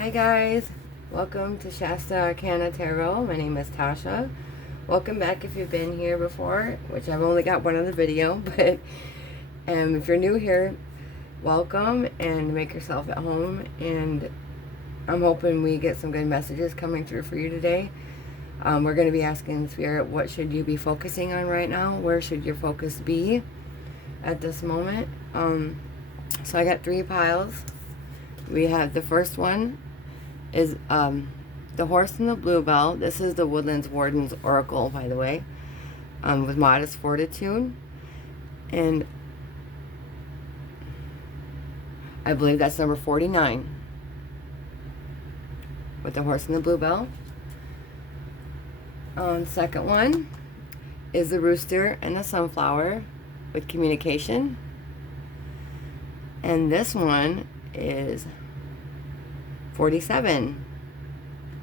Hi guys, welcome to Shastaarcana Tarot. My name is Tasha. Welcome back if you've been here before, which I've only got one other video, but if you're new here, welcome and make yourself at home. And I'm hoping we get some good messages coming through for you today. We're going to be asking Spirit, what should you be focusing on right now? Where should your focus be at this moment? So I got 3 piles. We have the first one is the Horse and the Bluebell. This is the Woodlands Warden's Oracle, by the way, with modest fortitude. And I believe that's number 49 with the Horse and the Bluebell. Second one is the Rooster and the Sunflower with communication. And this one is 47,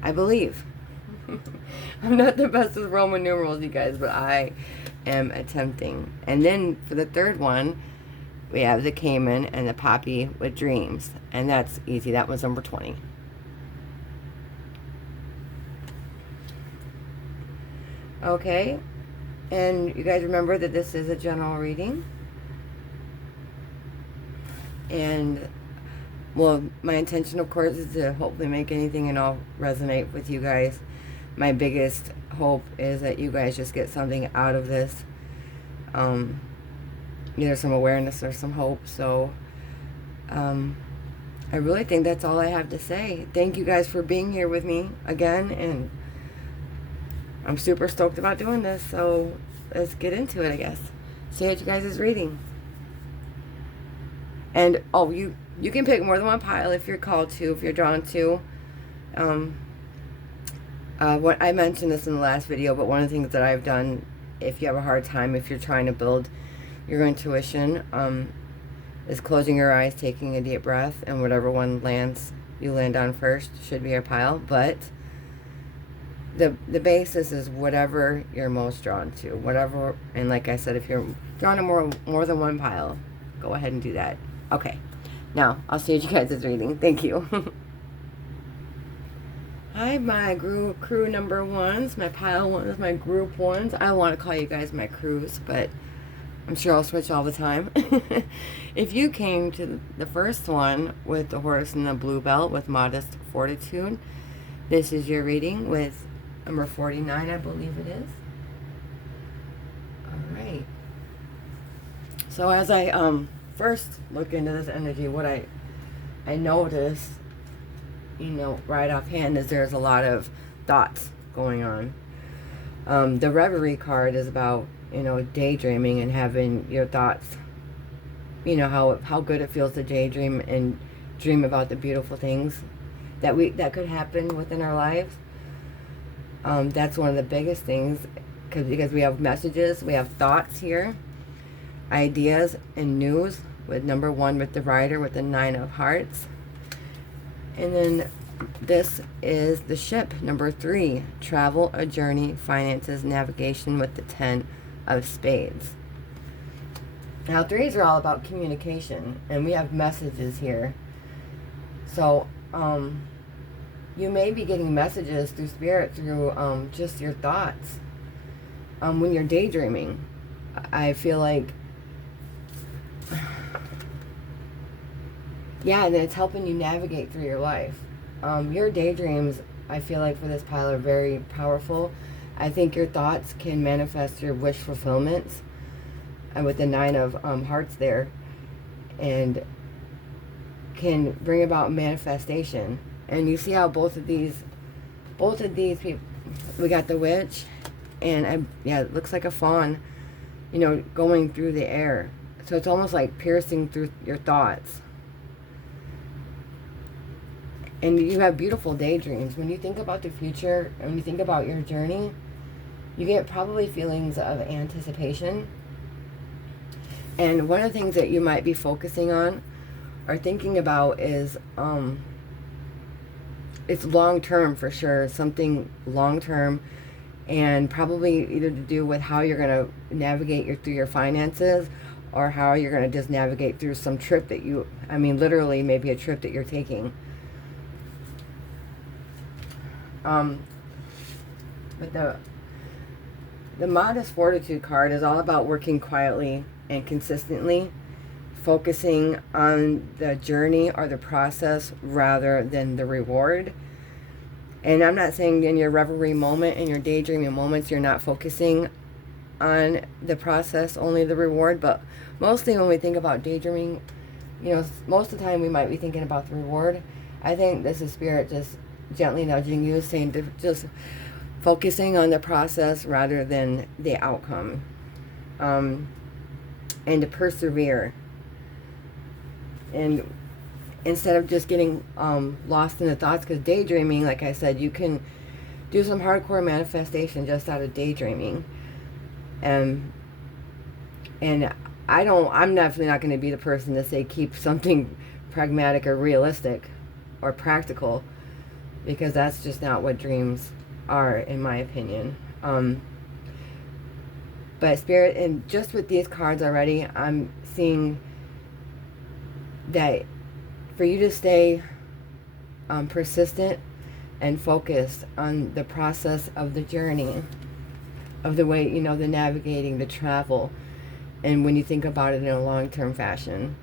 I believe. I'm not the best with Roman numerals, you guys, but I am attempting. And then for the third one, we have the Cayman and the Poppy with dreams. And that's easy. That was number 20. Okay. And you guys remember that this is a general reading. And well, my intention, of course, is to hopefully make anything and all resonate with you guys. My biggest hope is that you guys just get something out of this. Either some awareness or some hope. So, I really think that's all I have to say. Thank you guys for being here with me again. And I'm super stoked about doing this. So, let's get into it, I guess. See what you guys is reading. And, oh, you can pick more than one pile if you're called to, if you're drawn to. What I mentioned this in the last video, but one of the things that I've done, if you have a hard time, if you're trying to build your intuition, is closing your eyes, taking a deep breath, and whatever one you land on first should be your pile. But the basis is whatever you're most drawn to, whatever. And like I said, if you're drawn to more than one pile, go ahead and do that. Okay. Now, I'll see what you guys is reading. Thank you. Hi, my crew number ones, my pile ones, my group ones. I don't want to call you guys my crews, but I'm sure I'll switch all the time. If you came to the first one with the Horse and the Bluebell with modest fortitude, this is your reading with number 49, I believe it is. All right. So as I first look into this energy, what I noticed, right offhand, is there's a lot of thoughts going on. The Reverie card is about, daydreaming and having your thoughts, how good it feels to daydream and dream about the beautiful things that could happen within our lives. That's one of the biggest things, because we have messages, we have thoughts here, ideas and news, with number 1 with the Rider with the 9 of Hearts. And then this is the Ship, number 3, travel, a journey, finances, navigation, with the 10 of Spades. Now 3s are all about communication, and we have messages here. So you may be getting messages through Spirit, through just your thoughts. When you're daydreaming, I feel like, yeah, and then it's helping you navigate through your life. Your daydreams, I feel like, for this pile are very powerful. I think your thoughts can manifest your wish fulfillments, and with the 9 of Hearts there, and can bring about manifestation. And you see how both of these people, we got the Witch, and it looks like a fawn, going through the air. So it's almost like piercing through your thoughts. And you have beautiful daydreams. When you think about the future, and when you think about your journey, you get probably feelings of anticipation. And one of the things that you might be focusing on or thinking about is, it's long-term for sure, something long-term, and probably either to do with how you're going to navigate through your finances, or how you're going to just navigate through some trip that literally maybe a trip that you're taking. But the Modest Fortitude card is all about working quietly and consistently, focusing on the journey or the process rather than the reward. And I'm not saying in your reverie moment, in your daydreaming moments, you're not focusing on the process, only the reward. But mostly when we think about daydreaming, you know, most of the time we might be thinking about the reward. I think this is Spirit just gently nudging you, saying to just focusing on the process rather than the outcome. And to persevere. And instead of just getting lost in the thoughts, because daydreaming, like I said, you can do some hardcore manifestation just out of daydreaming. And I'm definitely not going to be the person to say keep something pragmatic or realistic or practical, because that's just not what dreams are, in my opinion. But Spirit, and just with these cards already, I'm seeing that for you to stay persistent and focused on the process of the journey, of the way, you know, the navigating, the travel, and when you think about it in a long-term fashion.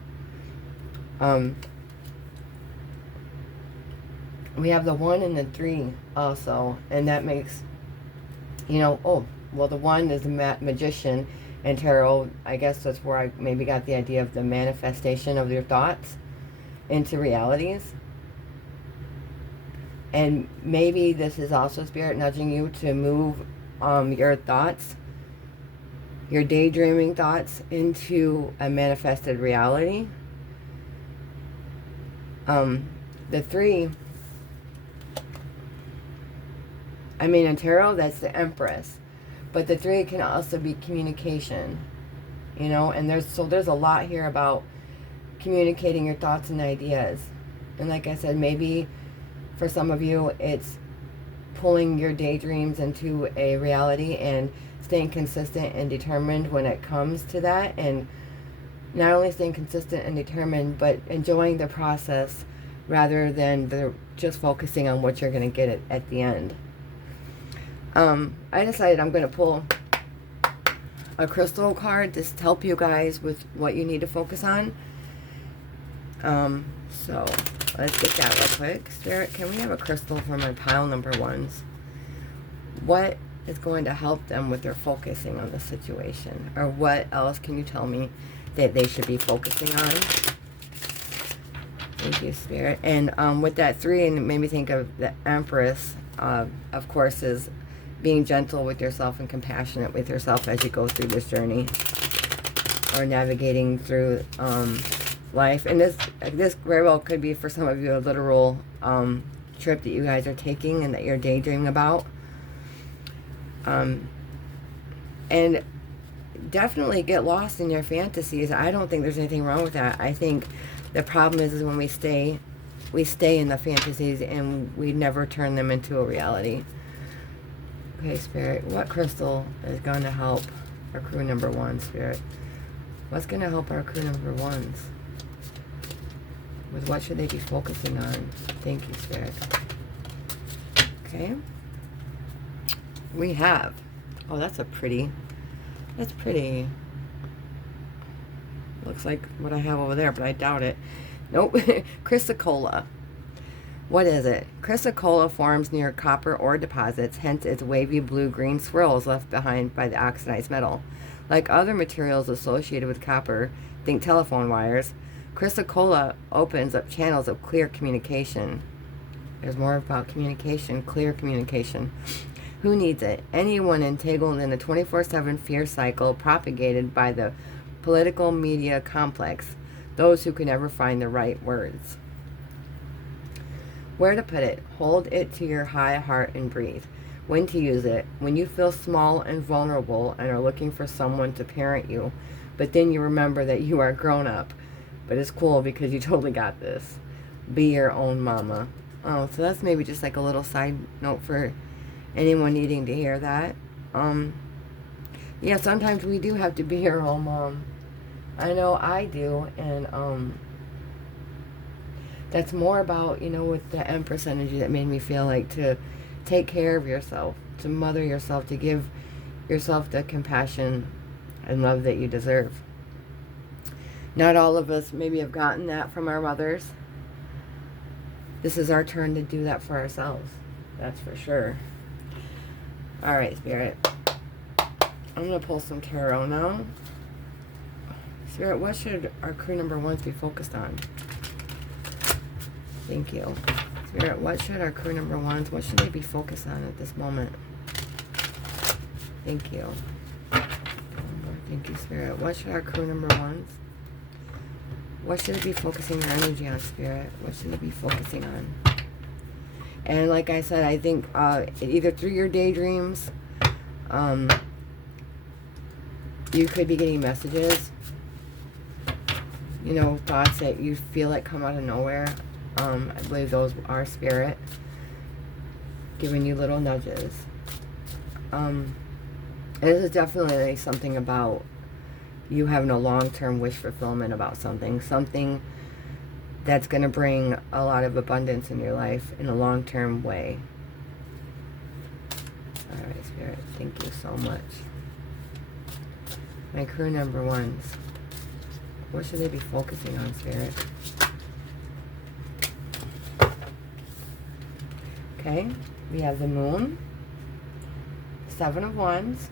We have the 1 and the 3 also, and that makes, you know, oh, well, the 1 is the magician, and tarot, I guess that's where I maybe got the idea of the manifestation of your thoughts into realities. And maybe this is also Spirit nudging you to move your thoughts, your daydreaming thoughts, into a manifested reality. The 3, I mean, in tarot, that's the Empress. But the 3 can also be communication, you know, and there's a lot here about communicating your thoughts and ideas. And like I said, maybe for some of you, it's pulling your daydreams into a reality and staying consistent and determined when it comes to that. And not only staying consistent and determined, but enjoying the process rather than just focusing on what you're going to get at the end. I decided I'm going to pull a crystal card to help you guys with what you need to focus on. So let's get that real quick. Spirit, can we have a crystal for my pile number 1s? What is going to help them with their focusing on the situation? Or what else can you tell me that they should be focusing on? Thank you, Spirit. And with that 3, and it made me think of the Empress, of course, is being gentle with yourself and compassionate with yourself as you go through this journey or navigating through life. And this very well could be for some of you a literal trip that you guys are taking and that you're daydreaming about. And definitely get lost in your fantasies. I don't think there's anything wrong with that. I think the problem is when we stay in the fantasies and we never turn them into a reality. Okay, Spirit, what crystal is going to help our crew number 1, Spirit? What's going to help our crew number 1s? With what should they be focusing on? Thank you, Spirit. Okay. We have, oh, that's pretty. Looks like what I have over there, but I doubt it. Nope. Chrysocolla. What is it? Chrysocolla forms near copper ore deposits, hence its wavy blue-green swirls left behind by the oxidized metal. Like other materials associated with copper, think telephone wires, chrysocolla opens up channels of clear communication. There's more about communication, clear communication. Who needs it? Anyone entangled in the 24/7 fear cycle propagated by the political media complex, those who can never find the right words. Where to put it? Hold it to your high heart and breathe. When to use it? When you feel small and vulnerable and are looking for someone to parent you, but then you remember that you are grown up. But it's cool because you totally got this. Be your own mama. Oh, so that's maybe just like a little side note for anyone needing to hear that. Yeah, sometimes we do have to be our own mom. I know I do, and that's more about, you know, with the Empress energy that made me feel like to take care of yourself, to mother yourself, to give yourself the compassion and love that you deserve. Not all of us maybe have gotten that from our mothers. This is our turn to do that for ourselves. That's for sure. All right, Spirit. I'm going to pull some tarot now. Spirit, what should our crew number ones be focused on? Thank you. Spirit, what should our crew number ones, what should they be focused on at this moment? Thank you. Thank you, Spirit. What should our crew number ones, what should they be focusing their energy on, Spirit? What should they be focusing on? And like I said, I think either through your daydreams, you could be getting messages, you know, thoughts that you feel like come out of nowhere. I believe those are Spirit giving you little nudges. This is definitely something about you having a long-term wish fulfillment about something that's going to bring a lot of abundance in your life in a long-term way. All right, Spirit, thank you so much. My crew number ones, what should they be focusing on, Spirit? Okay, we have the Moon, Seven of Wands.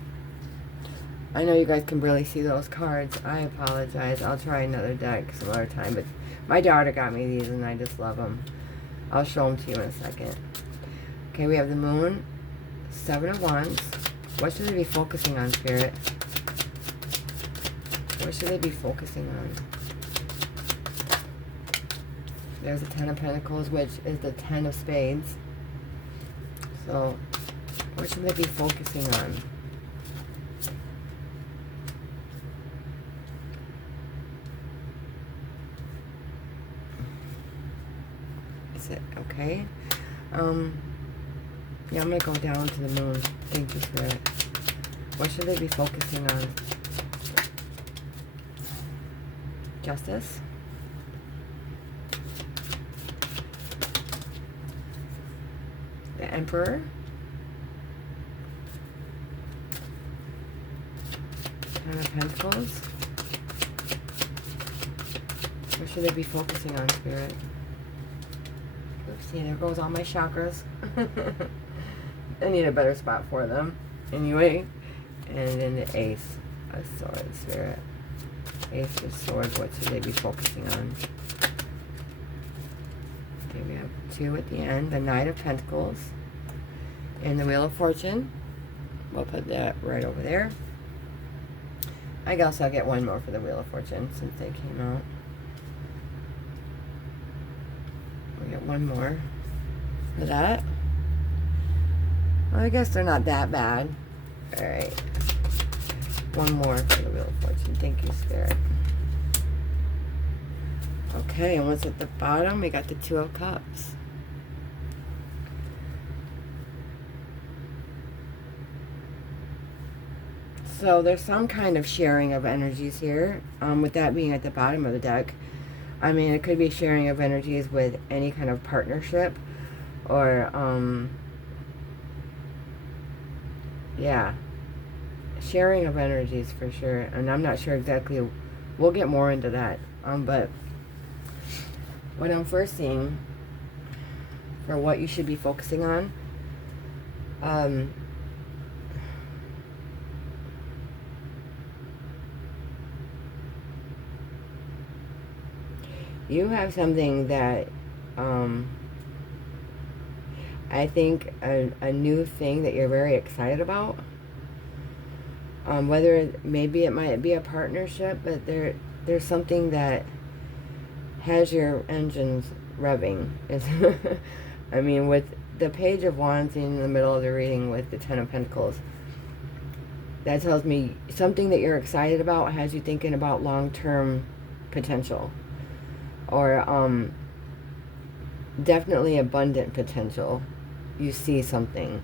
I know you guys can barely see those cards. I apologize. I'll try another deck some other time, but my daughter got me these and I just love them. I'll show them to you in a second. Okay, we have the Moon, Seven of Wands. What should they be focusing on, Spirit? What should they be focusing on? There's the Ten of Pentacles, which is the Ten of Spades. So, what should they be focusing on? Is it okay? Yeah, I'm going to go down to the Moon. Thank you, Spirit. What should they be focusing on? Justice. The Emperor. Ten of Pentacles. What should they be focusing on, Spirit? Oopsie, there goes all my chakras. I need a better spot for them. Anyway. And then the Ace of Swords, Spirit. Ace of Swords, what should they be focusing on? Okay, we have two at the end. The Knight of Pentacles. And the Wheel of Fortune. We'll put that right over there. I guess I'll get one more for the Wheel of Fortune since they came out. We'll get one more for that. Well, I guess they're not that bad. Alright. One more for the Wheel of Fortune. Thank you, Spirit. Okay, and what's at the bottom? We got the Two of Cups. So there's some kind of sharing of energies here. With that being at the bottom of the deck. I mean, it could be sharing of energies with any kind of partnership. Or, yeah. Sharing of energies for sure. And I'm not sure exactly. We'll get more into that. But what I'm first seeing for what you should be focusing on, you have something that I think a new thing that you're very excited about. Whether maybe it might be a partnership, but there's something that has your engines revving. I mean, with the Page of Wands in the middle of the reading with the Ten of Pentacles, that tells me something that you're excited about has you thinking about long-term potential. Or definitely abundant potential. You see something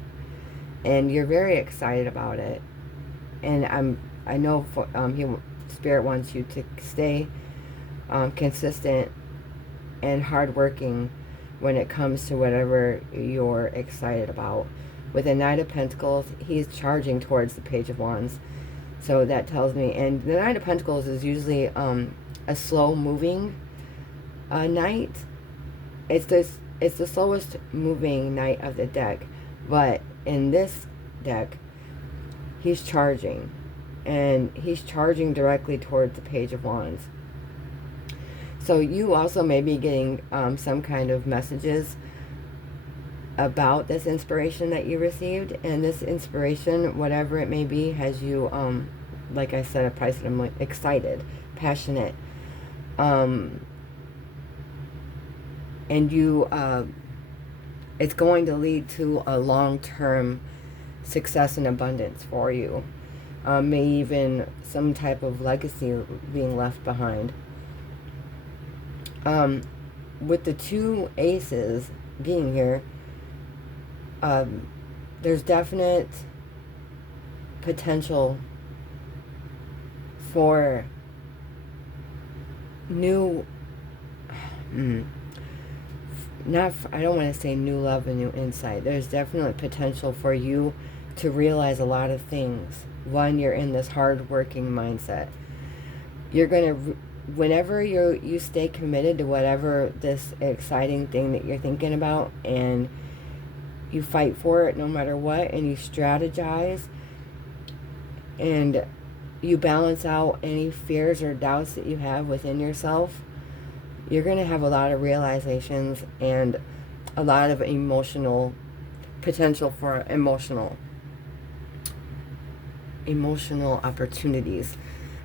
and you're very excited about it. And I know Spirit wants you to stay consistent and hardworking when it comes to whatever you're excited about. With the Knight of Pentacles, he's charging towards the Page of Wands. So that tells me, and the Knight of Pentacles is usually a slow moving knight. It's the slowest moving knight of the deck. But in this deck, he's charging. And he's charging directly towards the Page of Wands. So you also may be getting some kind of messages about this inspiration that you received. And this inspiration, whatever it may be, has you, like I said, I'm excited, passionate. And you, it's going to lead to a long-term success and abundance for you. May even some type of legacy being left behind. With the 2 aces being here, there's definite potential for new, I don't want to say new love and new insight. There's definitely potential for you to realize a lot of things. One, you're in this hard-working mindset. You're going to, whenever you stay committed to whatever this exciting thing that you're thinking about, and you fight for it no matter what, and you strategize, and you balance out any fears or doubts that you have within yourself, you're going to have a lot of realizations and a lot of emotional potential for emotional opportunities.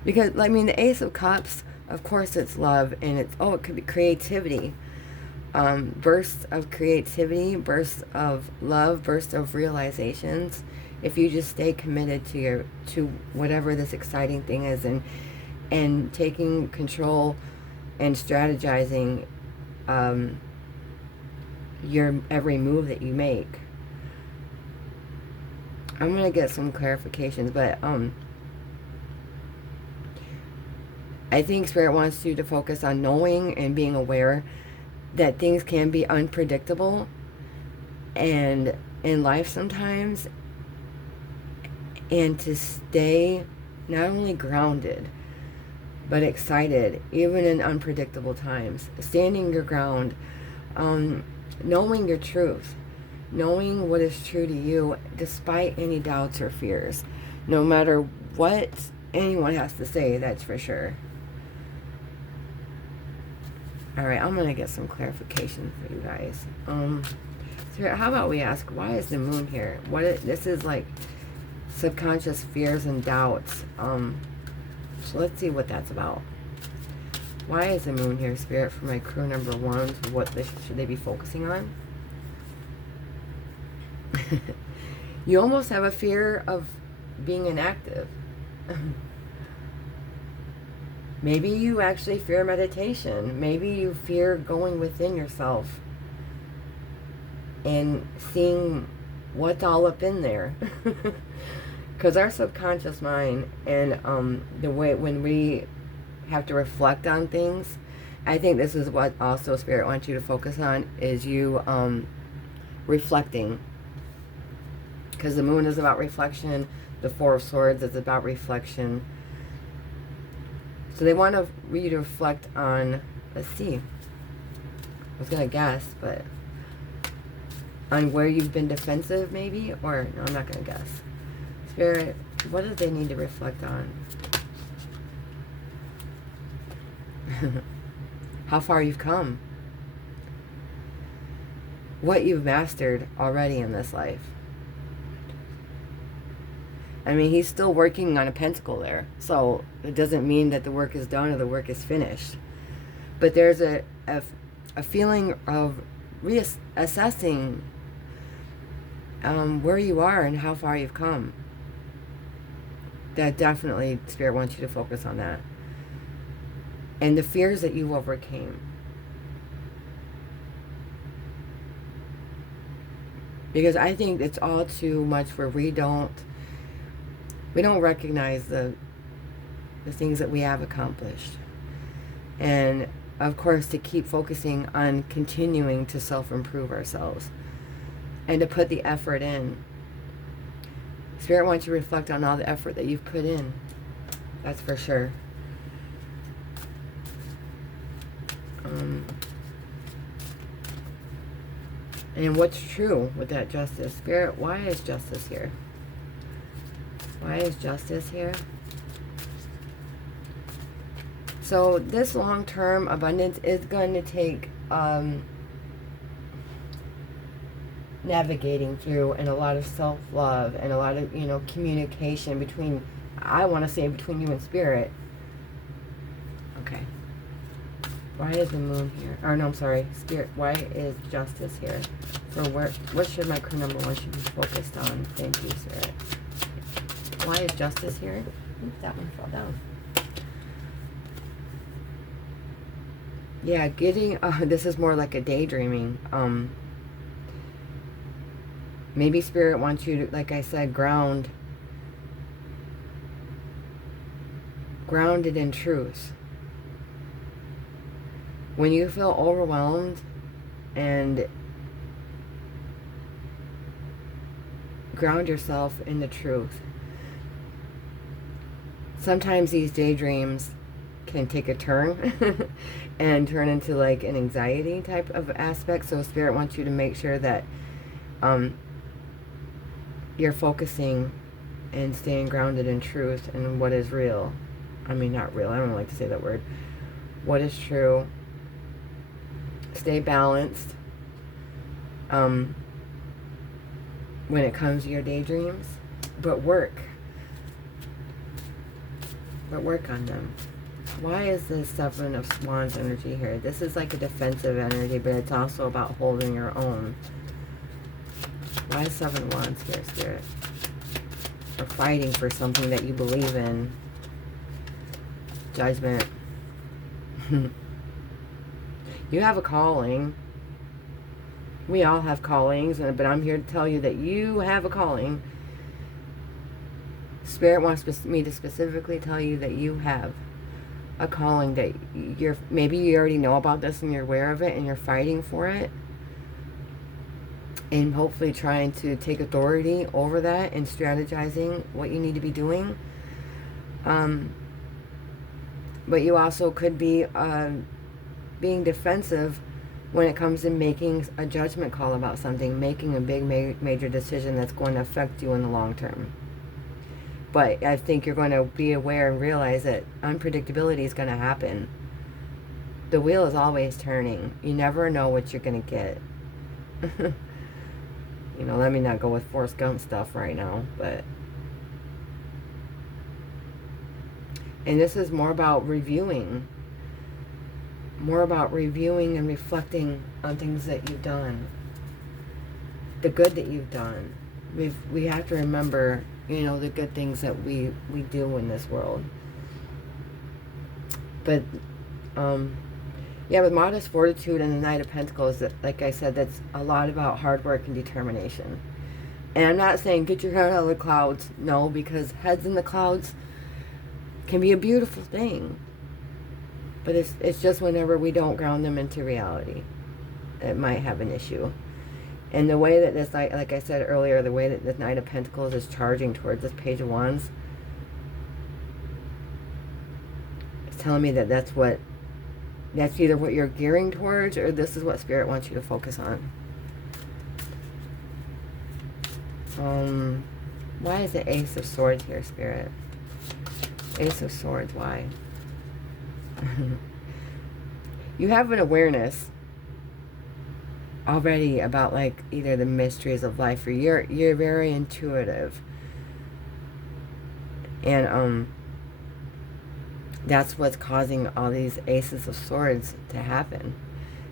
Because, I mean, the Ace of Cups, of course, it's love, and it could be creativity. Bursts of creativity, bursts of love, bursts of realizations. If you just stay committed to whatever this exciting thing is, and taking control and strategizing your every move that you make. I'm going to get some clarifications, but I think Spirit wants you to focus on knowing and being aware that things can be unpredictable and in life sometimes, and to stay not only grounded but excited even in unpredictable times, standing your ground, knowing your truth, knowing what is true to you despite any doubts or fears, no matter what anyone has to say, that's for sure. Alright, I'm going to get some clarification for you guys. So how about we ask, why is the moon here? This is like subconscious fears and doubts. So let's see what that's about. Why is the moon here, Spirit, for my crew number 1? What should they be focusing on? You almost have a fear of being inactive. Maybe you actually fear meditation. Maybe you fear going within yourself and seeing what's all up in there. Because our subconscious mind and the way when we have to reflect on things, I think this is what also Spirit wants you to focus on, is you reflecting. Because the moon is about reflection. The 4 of Swords is about reflection. So they want you to reflect on, let's see, I was going to guess, but on where you've been defensive maybe, or no, I'm not going to guess. Spirit, what do they need to reflect on? How far you've come. What you've mastered already in this life. I mean, he's still working on a pentacle there. So it doesn't mean that the work is done or the work is finished. But there's a feeling of reassessing where you are and how far you've come. That definitely, Spirit wants you to focus on that. And the fears that you overcame. Because I think it's all too much where we don't recognize the things that we have accomplished. And of course, to keep focusing on continuing to self-improve ourselves and to put the effort in. Spirit wants you to reflect on all the effort that you've put in. That's for sure. And what's true with that justice? Spirit, why is justice here? Why is justice here? So this long-term abundance is going to take navigating through, and a lot of self-love, and a lot of, you know, communication between, I want to say, between you and Spirit. Okay. Why is the moon here? Or no, I'm sorry. Spirit, why is justice here? For what should my crew number 1 should be focused on? Thank you, Spirit. Why is justice here? Oops, that one fell down. Yeah, getting, this is more like a daydreaming. Maybe Spirit wants you to, like I said, grounded in truth. When you feel overwhelmed, and ground yourself in the truth. Sometimes these daydreams can take a turn and turn into like an anxiety type of aspect. So Spirit wants you to make sure that you're focusing and staying grounded in truth and what is real. I mean, not real. I don't like to say that word. What is true. Stay balanced when it comes to your daydreams, but work on them. Why is the 7 of Wands energy here? This is like a defensive energy, but it's also about holding your own. Why is 7 of Wands here, Spirit? Or fighting for something that you believe in. Judgment. You have a calling. We all have callings, but I'm here to tell you that you have a calling. Spirit wants me to specifically tell you that you have a calling, that maybe you already know about this and you're aware of it and you're fighting for it. And hopefully trying to take authority over that and strategizing what you need to be doing. But you also could be being defensive when it comes to making a judgment call about something, making a big major decision that's going to affect you in the long term. But I think you're going to be aware and realize that unpredictability is going to happen. The wheel is always turning. You never know what you're going to get. You know, let me not go with Forrest Gump stuff right now, but... And this is more about reviewing. More about reviewing and reflecting on things that you've done. The good that you've done. We have to remember, you know, the good things that we do in this world. But, yeah, with modest fortitude and the Knight of Pentacles, like I said, that's a lot about hard work and determination. And I'm not saying get your head out of the clouds. No, because heads in the clouds can be a beautiful thing. But it's just whenever we don't ground them into reality, it might have an issue. And the way that this, like I said earlier, the way that the Knight of Pentacles is charging towards this Page of Wands, it's telling me that that's either what you're gearing towards, or this is what Spirit wants you to focus on. Why is the Ace of Swords here, Spirit? Ace of Swords, why? You have an awareness already about like either the mysteries of life, or you're very intuitive, and that's what's causing all these Aces of Swords to happen.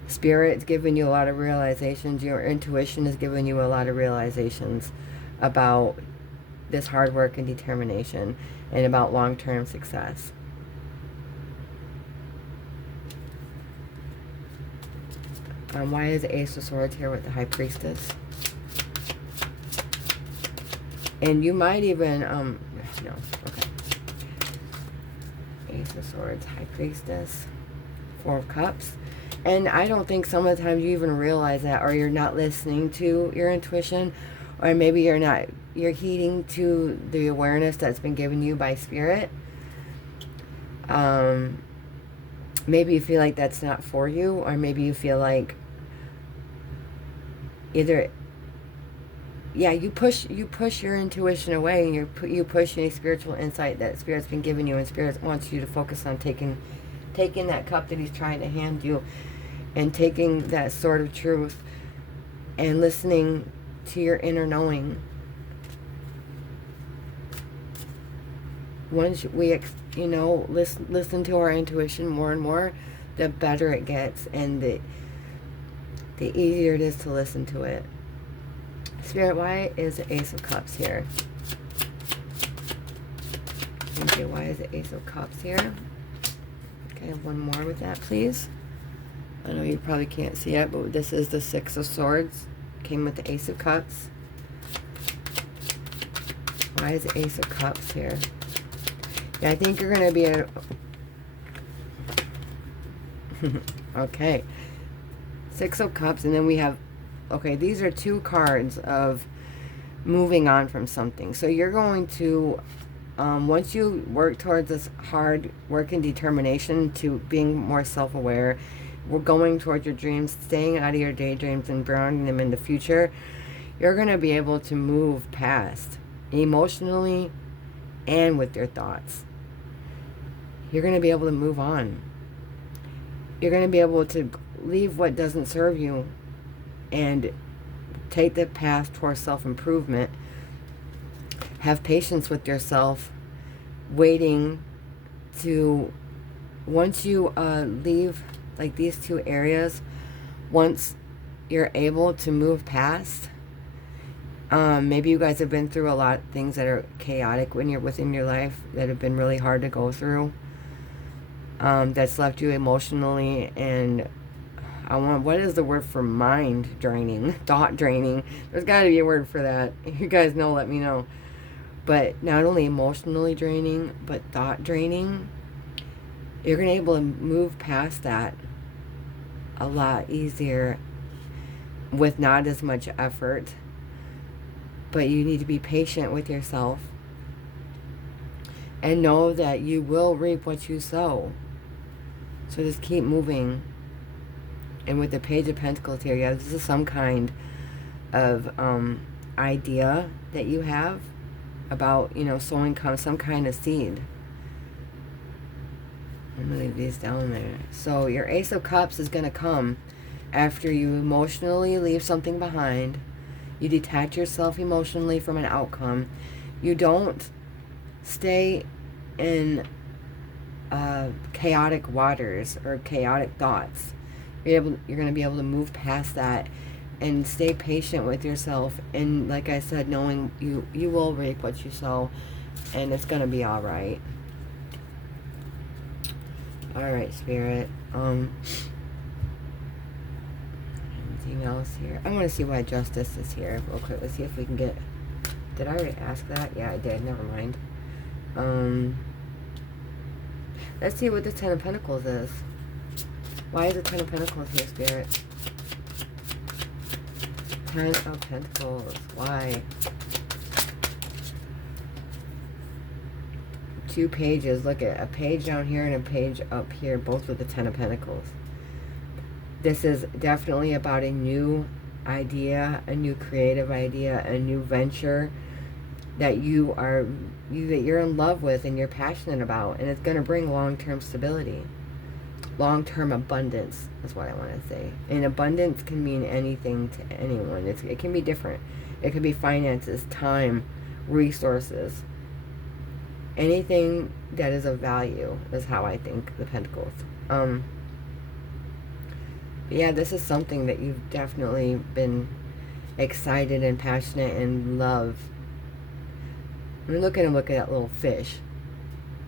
Spirit's giving you a lot of realizations. Your intuition is giving you a lot of realizations about this hard work and determination, and about long-term success. Why is the Ace of Swords here with the High Priestess? And you might even, no, okay. Ace of Swords, High Priestess, Four of Cups. And I don't think some of the times you even realize that, or you're not listening to your intuition, or maybe you're heeding to the awareness that's been given you by Spirit. Maybe you feel like that's not for you, or maybe you feel like either, yeah, you push your intuition away, and you push any spiritual insight that Spirit's been giving you, and Spirit wants you to focus on taking that cup that he's trying to hand you, and taking that sword of truth and listening to your inner knowing. Once we, listen to our intuition more and more, the better it gets, and the easier it is to listen to it. Spirit, why is the Ace of Cups here? Okay, why is the Ace of Cups here? Okay, one more with that, please. I know you probably can't see it, but this is the Six of Swords. Came with the Ace of Cups. Why is the Ace of Cups here? Yeah, I think you're going to be a... okay. Six of Cups, and then we have... Okay, these are two cards of moving on from something. So you're going to... once you work towards this hard work and determination to being more self-aware, we're going towards your dreams, staying out of your daydreams and grounding them in the future, you're going to be able to move past emotionally and with your thoughts. You're going to be able to move on. You're going to be able to leave what doesn't serve you and take the path towards self-improvement. Have patience with yourself, waiting to, once you leave like these two areas, once you're able to move past, maybe you guys have been through a lot of things that are chaotic when you're within your life, that have been really hard to go through, that's left you emotionally and what is the word for mind draining, thought draining? There's got to be a word for that. If you guys know, let me know. But not only emotionally draining, but thought draining. You're going to be able to move past that a lot easier with not as much effort. But you need to be patient with yourself and know that you will reap what you sow. So just keep moving. And with the Page of Pentacles here, yeah, this is some kind of idea that you have about, sowing some kind of seed. I'm going to leave these down there. So your Ace of Cups is going to come after you emotionally leave something behind. You detach yourself emotionally from an outcome. You don't stay in chaotic waters or chaotic thoughts. You're going to be able to move past that and stay patient with yourself. And like I said, knowing you will reap what you sow, and it's going to be all right. All right, Spirit. Anything else here? I want to see why Justice is here real quick. Let's see if we can get... Did I already ask that? Yeah, I did. Never mind. Let's see what the Ten of Pentacles is. Why is the Ten of Pentacles here, Spirit? Ten of Pentacles. Why? Two pages. Look at a page down here and a page up here, both with the Ten of Pentacles. This is definitely about a new idea, a new creative idea, a new venture that you're in love with and you're passionate about, and it's going to bring long-term stability. Long-term abundance is what I want to say. And abundance can mean anything to anyone. It can be different. It could be finances, time, resources. Anything that is of value is how I think the Pentacles. But yeah, this is something that you've definitely been excited and passionate and love. I'm looking at that little fish.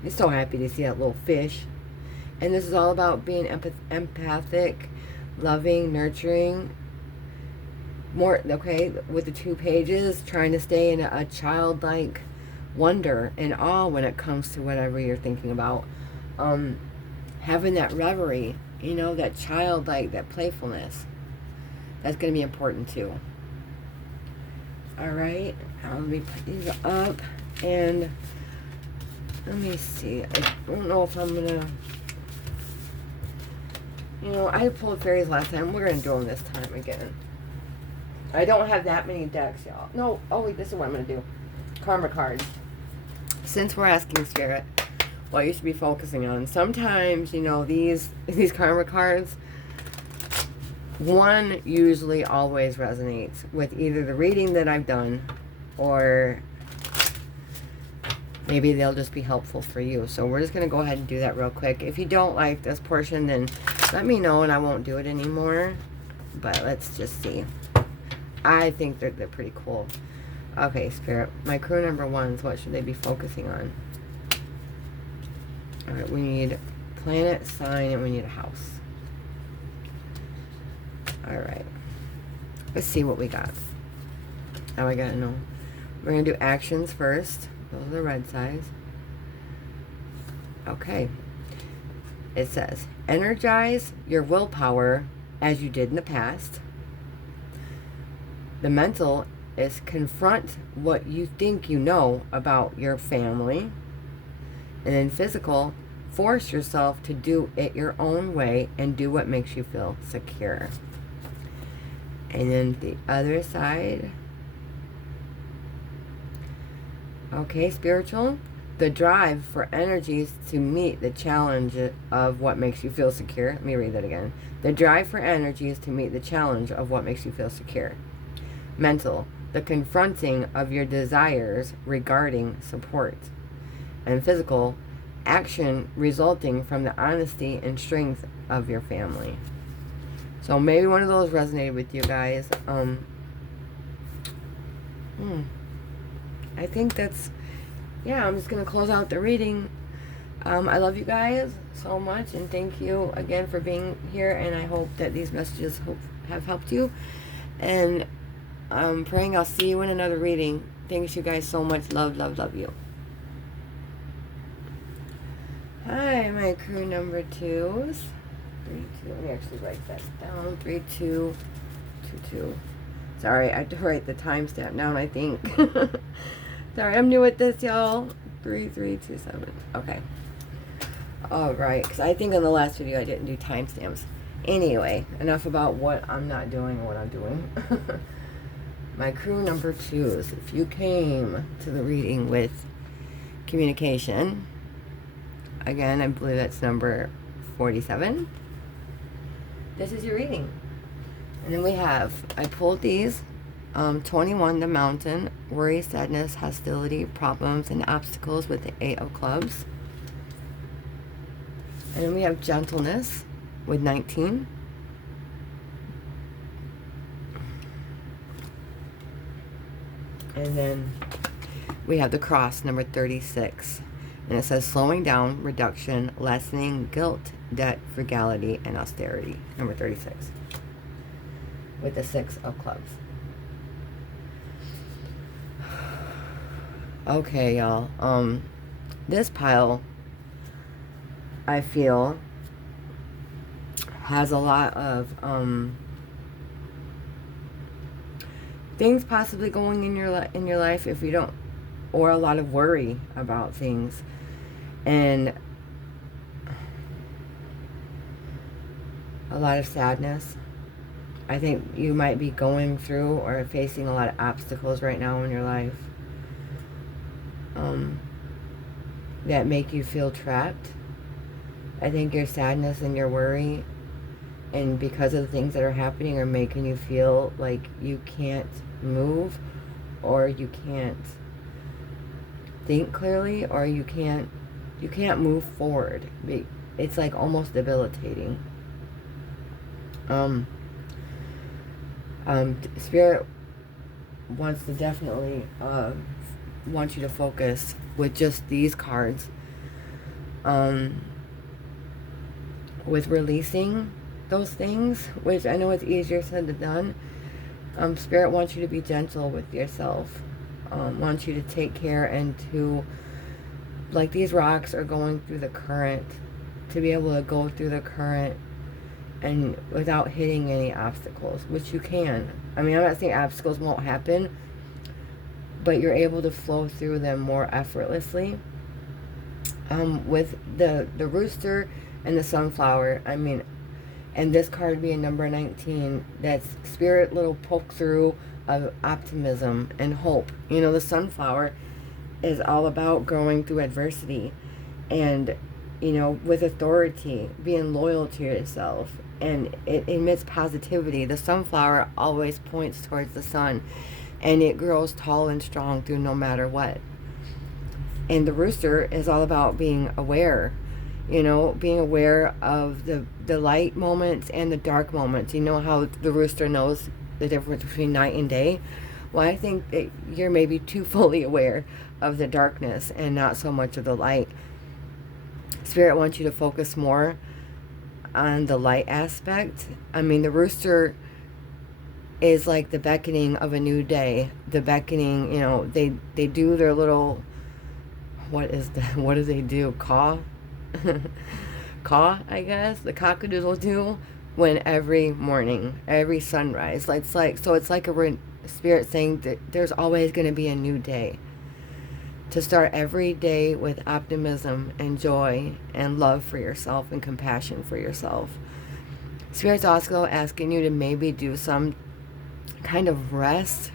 I'm so happy to see that little fish. And this is all about being empathic, loving, nurturing. More, okay, with the two pages, trying to stay in a childlike wonder and awe when it comes to whatever you're thinking about. Having that reverie You know, that childlike, that playfulness. That's going to be important too. All right. Let me put these up. And let me see. I don't know if I'm going to... You know, I pulled fairies last time. We're going to do them this time again. I don't have that many decks, y'all. No. Oh, wait. This is what I'm going to do. Karma cards. Since we're asking Spirit what you should be focusing on, sometimes, you know, these karma cards, one usually always resonates with either the reading that I've done, or maybe they'll just be helpful for you. So we're just going to go ahead and do that real quick. If you don't like this portion, then let me know and I won't do it anymore. But let's just see. I think they're pretty cool. Okay, Spirit. My crew number ones, what should they be focusing on? Alright, we need planet, sign, and we need a house. Alright. Let's see what we got. Now I gotta know. We're gonna do actions first. Those are the red sides. Okay. It says, energize your willpower as you did in the past. The mental is confront what you think you know about your family. And then physical, force yourself to do it your own way and do what makes you feel secure. And then the other side. Okay, spiritual. The drive for energies to meet the challenge of what makes you feel secure. Let me read that again. The drive for energies to meet the challenge of what makes you feel secure. Mental. The confronting of your desires regarding support. And physical. Action resulting from the honesty and strength of your family. So maybe one of those resonated with you guys. I think that's... Yeah, I'm just going to close out the reading. I love you guys so much, and thank you again for being here, and I hope that these messages have helped you. And I'm praying I'll see you in another reading. Thanks you guys so much. Love, love, love you. Hi, my crew number twos. 3, 2. Let me actually write that down. 3, 2, 2, 2. Sorry, I have to write the timestamp down, I think. Sorry, I'm new at this, y'all. 3, 3, 2, 7. Okay. Alright, because I think in the last video I didn't do timestamps. Anyway, enough about what I'm not doing or what I'm doing. My crew number twos. If you came to the reading with communication, again, I believe that's number 47. This is your reading. And then we have, I pulled these, 21, the mountain, worry, sadness, hostility, problems, and obstacles with the 8 of clubs. And then we have gentleness with 19. And then we have the cross, number 36. And it says slowing down, reduction, lessening, guilt, debt, frugality, and austerity. Number 36. With the 6 of clubs. Okay, y'all. This pile, I feel, has a lot of things possibly going in your life if you don't, or a lot of worry about things, and a lot of sadness. I think you might be going through or facing a lot of obstacles right now in your life that make you feel trapped. I think your sadness and your worry, and because of the things that are happening, are making you feel like you can't move, or you can't think clearly, or you can't move forward. It's like almost debilitating. Spirit wants to definitely want you to focus with just these cards, with releasing those things, which I know it's easier said than done. Spirit wants you to be gentle with yourself, wants you to take care, and to, like these rocks are going through the current, to be able to go through the current and without hitting any obstacles, which you can. I mean, I'm not saying obstacles won't happen, but you're able to flow through them more effortlessly. With the rooster and the sunflower, I mean, and this card being number 19, that's spirit little poke through of optimism and hope. You know, the sunflower is all about growing through adversity and, you know, with authority, being loyal to yourself, and it emits positivity. The sunflower always points towards the sun, and it grows tall and strong through no matter what. And the rooster is all about being aware, you know, being aware of the light moments and the dark moments. You know how the rooster knows the difference between night and day? Well, I think that you're maybe too fully aware of the darkness and not so much of the light. Spirit wants you to focus more on the light aspect. I mean, the rooster is like the beckoning of a new day. The beckoning, you know, they do their little, what do they do? Caw, I guess. The cockadoodle do when every morning, every sunrise. It's like a spirit saying that there's always going to be a new day. To start every day with optimism and joy and love for yourself and compassion for yourself. Spirit's also asking you to maybe do some kind of rest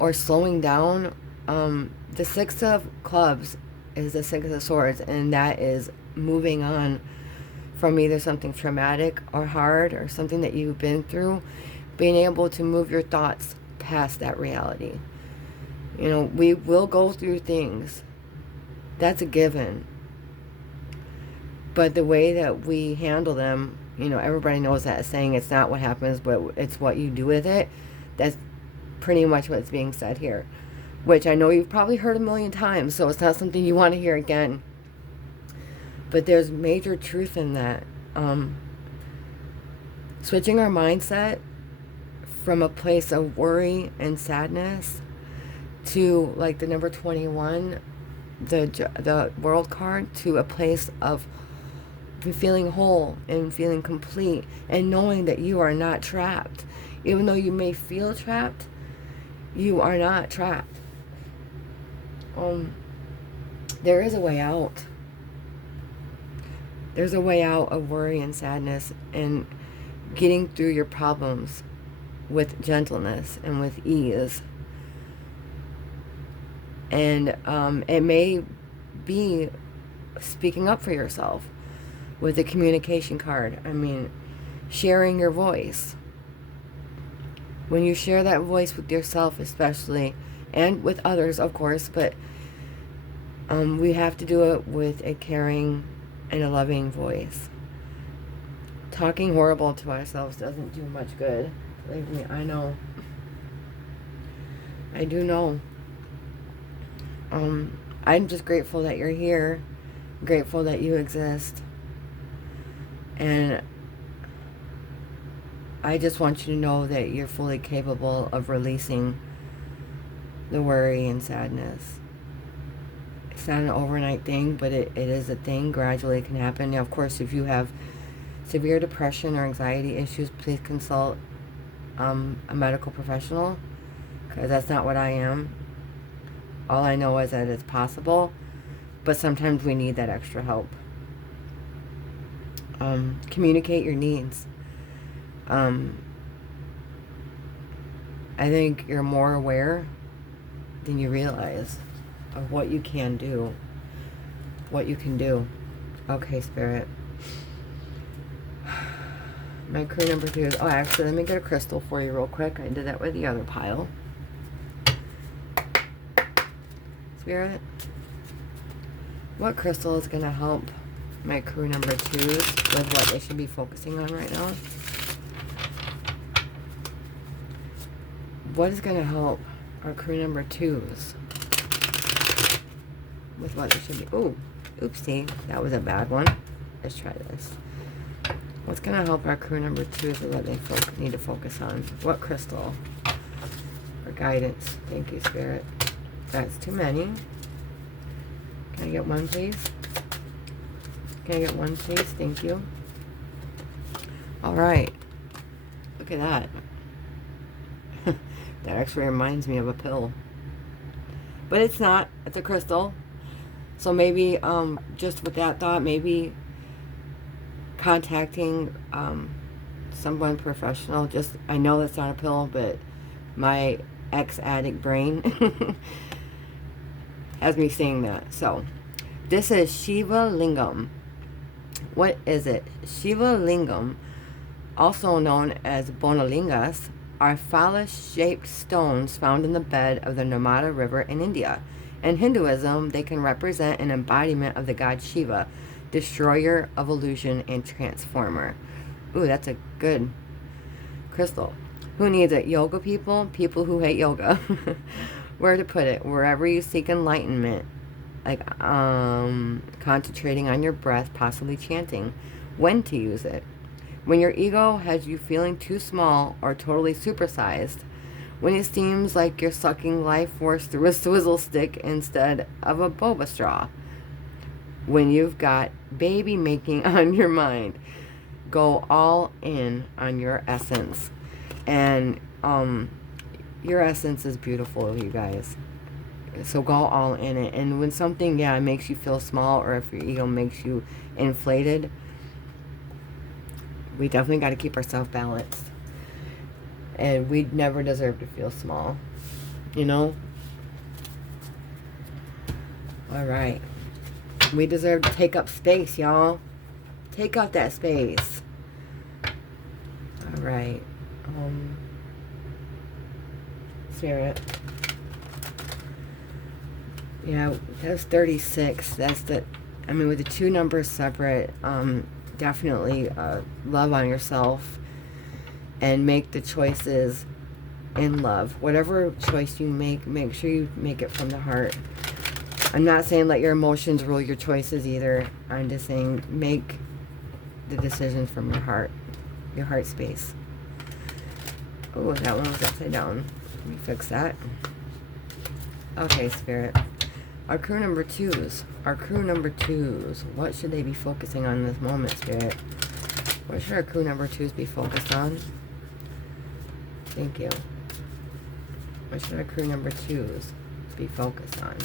or slowing down. The Six of Clubs is the Six of Swords, and that is moving on from either something traumatic or hard or something that you've been through, being able to move your thoughts past that reality. You know, we will go through things. That's a given. But the way that we handle them, you know, everybody knows that saying, it's not what happens, but it's what you do with it. That's pretty much what's being said here, which I know you've probably heard a million times, so it's not something you want to hear again. But there's major truth in that. Switching our mindset from a place of worry and sadness to, like the number 21, the world card, to a place of feeling whole and feeling complete and knowing that you are not trapped. Even though you may feel trapped, you are not trapped. There is a way out. There's a way out of worry and sadness and getting through your problems with gentleness and with ease. And it may be speaking up for yourself with the communication card. I mean, sharing your voice. When you share that voice with yourself especially, and with others, of course, but we have to do it with a caring and a loving voice. Talking horrible to ourselves doesn't do much good. Believe me, I know. I do know. I'm just grateful that you're here. Grateful that you exist. And I just want you to know that you're fully capable of releasing the worry and sadness. It's not an overnight thing, but it is a thing. Gradually it can happen. Now, of course, if you have severe depression or anxiety issues, please consult a medical professional, because that's not what I am. All I know is that it's possible, but sometimes we need that extra help. Communicate your needs. I think you're more aware than you realize of what you can do. What you can do. Okay, Spirit. My crew number 2 is... Oh, actually, let me get a crystal for you real quick. I did that with the other pile. Spirit, what crystal is going to help my crew number 2s with what they should be focusing on right now? What is going to help our crew number 2s with what they should be... Ooh, oopsie, that was a bad one. Let's try this. What's going to help our crew number 2s with what they need to focus on? What crystal? For guidance. Thank you, Spirit. That's too many. Can I get one, please? Can I get one, please? Thank you. All right. Look at that. That actually reminds me of a pill. But it's not. It's a crystal. So maybe, just with that thought, maybe contacting someone professional. Just, I know that's not a pill, but my ex-addict brain has me saying that. So, this is Shiva Lingam. What is it? Shiva Lingam, also known as Bonalingas, are phallus-shaped stones found in the bed of the Narmada River in India. In Hinduism, they can represent an embodiment of the god Shiva, destroyer of illusion and transformer. Ooh, that's a good crystal. Who needs it? Yoga people? People who hate yoga. Where to put it? Wherever you seek enlightenment. Like, concentrating on your breath, possibly chanting. When to use it? When your ego has you feeling too small or totally supersized. When it seems like you're sucking life force through a swizzle stick instead of a boba straw. When you've got baby making on your mind. Go all in on your essence. And your essence is beautiful, you guys. So go all in it. And when something, makes you feel small, or if your ego makes you inflated, we definitely got to keep ourselves balanced. And we never deserve to feel small, you know? All right. We deserve to take up space, y'all. Take up that space. All right. Spirit. Yeah, that's 36. That's the, I mean, with the two numbers separate, definitely love on yourself and make the choices in love. Whatever choice you make sure you make it from the heart. I'm not saying let your emotions rule your choices either. I'm just saying make the decisions from your heart space. Oh, that one was upside down. Let me fix that. Okay, Spirit. Our crew number twos. What should they be focusing on in this moment, Spirit? What should our crew number twos be focused on? Thank you. What should our crew number twos be focused on?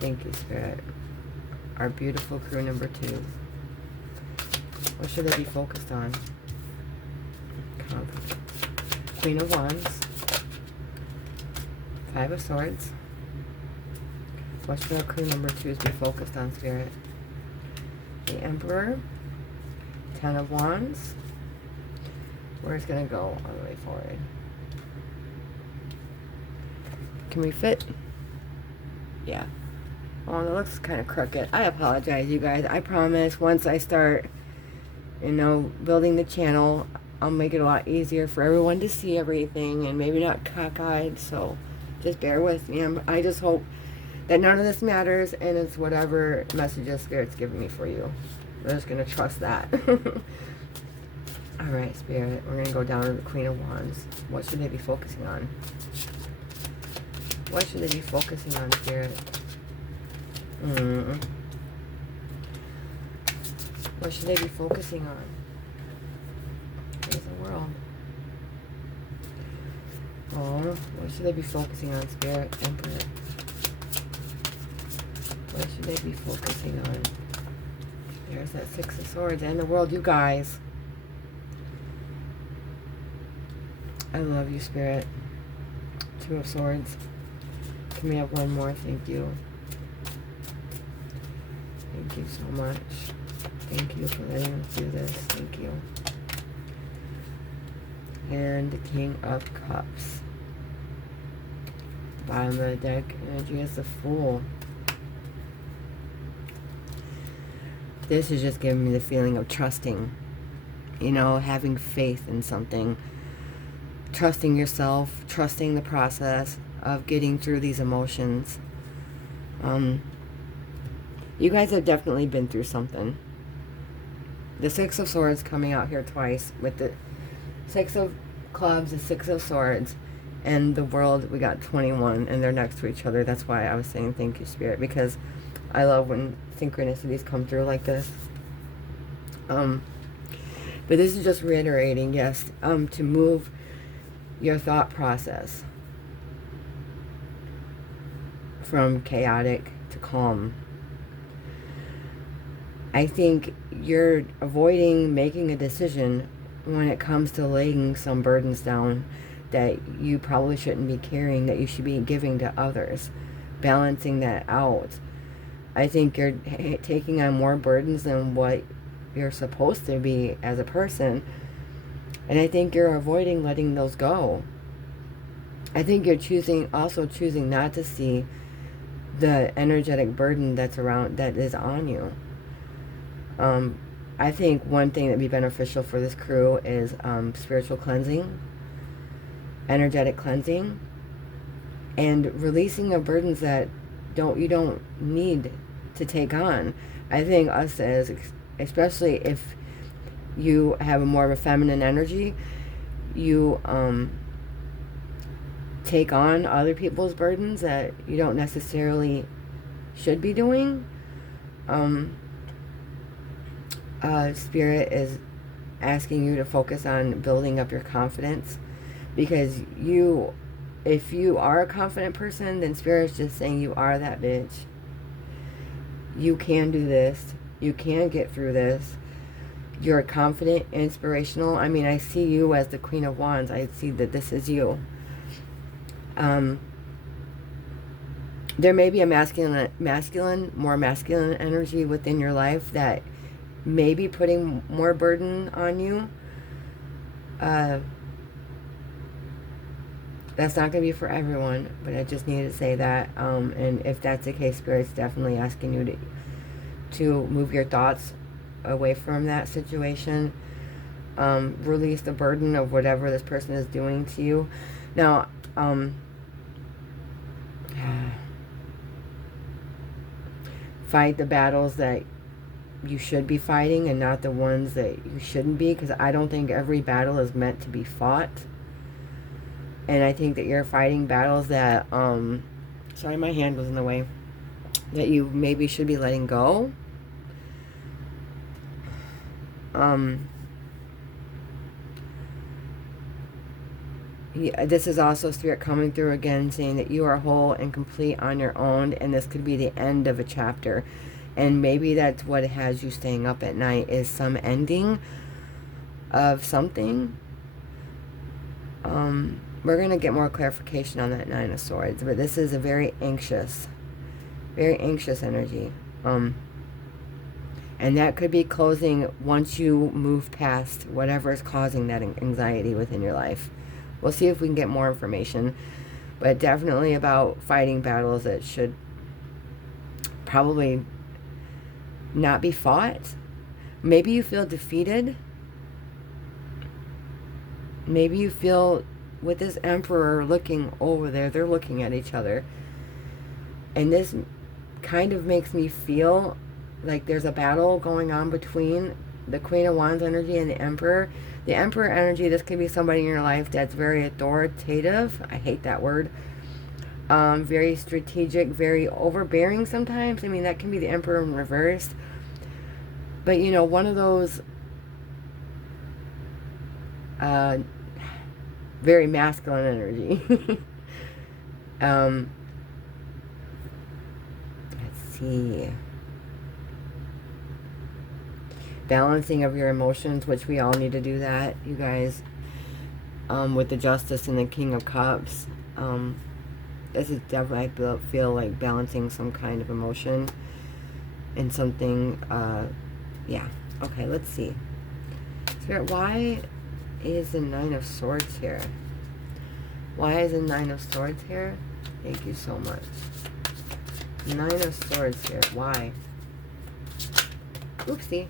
Thank you, Spirit. Our beautiful crew number two. What should they be focused on? Queen of Wands. Five of Swords. What should our crew number twos be focused on, Spirit? The Emperor. Ten of Wands. Where's it going to go all the way forward? Can we fit? Yeah. Oh, that looks kind of crooked. I apologize, you guys. I promise once I start, building the channel, I'll make it a lot easier for everyone to see everything and maybe not cockeyed. So just bear with me. I just hope that none of this matters and it's whatever messages Spirit's giving me for you. I'm just going to trust that. All right, Spirit. We're going to go down to the Queen of Wands. What should they be focusing on? What should they be focusing on, Spirit? What should they be focusing on? There's the world. Oh, what should they be focusing on, Spirit? Emperor. What should they be focusing on? There's that Six of Swords and the world, you guys. I love you, Spirit. Two of Swords. Can we have one more? Thank you. Thank you so much. Thank you for letting us do this. Thank you. And the King of Cups. Bottom of the deck energy is the Fool. This is just giving me the feeling of trusting. Having faith in something. Trusting yourself. Trusting the process of getting through these emotions. You guys have definitely been through something. The Six of Swords coming out here twice with the Six of Clubs, the Six of Swords, and the world. We got 21 and they're next to each other. That's why I was saying thank you, Spirit, because I love when synchronicities come through like this. But this is just reiterating, yes, to move your thought process from chaotic to calm. I think you're avoiding making a decision when it comes to laying some burdens down that you probably shouldn't be carrying, that you should be giving to others, balancing that out. I think you're taking on more burdens than what you're supposed to be as a person, and I think you're avoiding letting those go. I think you're also choosing not to see the energetic burden that is on you. I think one thing that'd be beneficial for this crew is spiritual cleansing, energetic cleansing, and releasing of burdens that you don't need to take on. I think us as, especially if you have more of a feminine energy, you take on other people's burdens that you don't necessarily should be doing. Spirit is asking you to focus on building up your confidence, because if you are a confident person, then Spirit's just saying you are that bitch. You can do this. You can get through this. You're confident, inspirational. I mean, I see you as the Queen of Wands. I see that this is you. There may be a more masculine energy within your life that may be putting more burden on you. That's not going to be for everyone, but I just needed to say that. And if that's the case, Spirit's definitely asking you to move your thoughts away from that situation. Release the burden of whatever this person is doing to you. Now, fight the battles that you should be fighting and not the ones that you shouldn't be, because I don't think every battle is meant to be fought. And I think that you're fighting battles that, sorry, my hand was in the way, that you maybe should be letting go. Yeah, this is also Spirit coming through again, saying that you are whole and complete on your own, and this could be the end of a chapter. And maybe that's what has you staying up at night, is some ending of something. We're going to get more clarification on that Nine of Swords, but this is a very anxious energy. And that could be closing once you move past whatever is causing that anxiety within your life. We'll see if we can get more information, but definitely about fighting battles that should probably not be fought. Maybe you feel defeated. Maybe you feel with this Emperor looking over there, they're looking at each other. And this kind of makes me feel like there's a battle going on between the Queen of Wands energy and the Emperor. The Emperor energy, this could be somebody in your life that's very authoritative. I hate that word. Very strategic, very overbearing sometimes. I mean, that can be the Emperor in reverse. But, you know, one of those very masculine energy. Let's see. Balancing of your emotions, which we all need to do that, you guys. With the Justice and the King of Cups. This is definitely, I feel like balancing some kind of emotion and something, yeah. Okay, let's see. Spirit, why is the Nine of Swords here? Why is the Nine of Swords here? Thank you so much. Nine of Swords here. Why? Oopsie.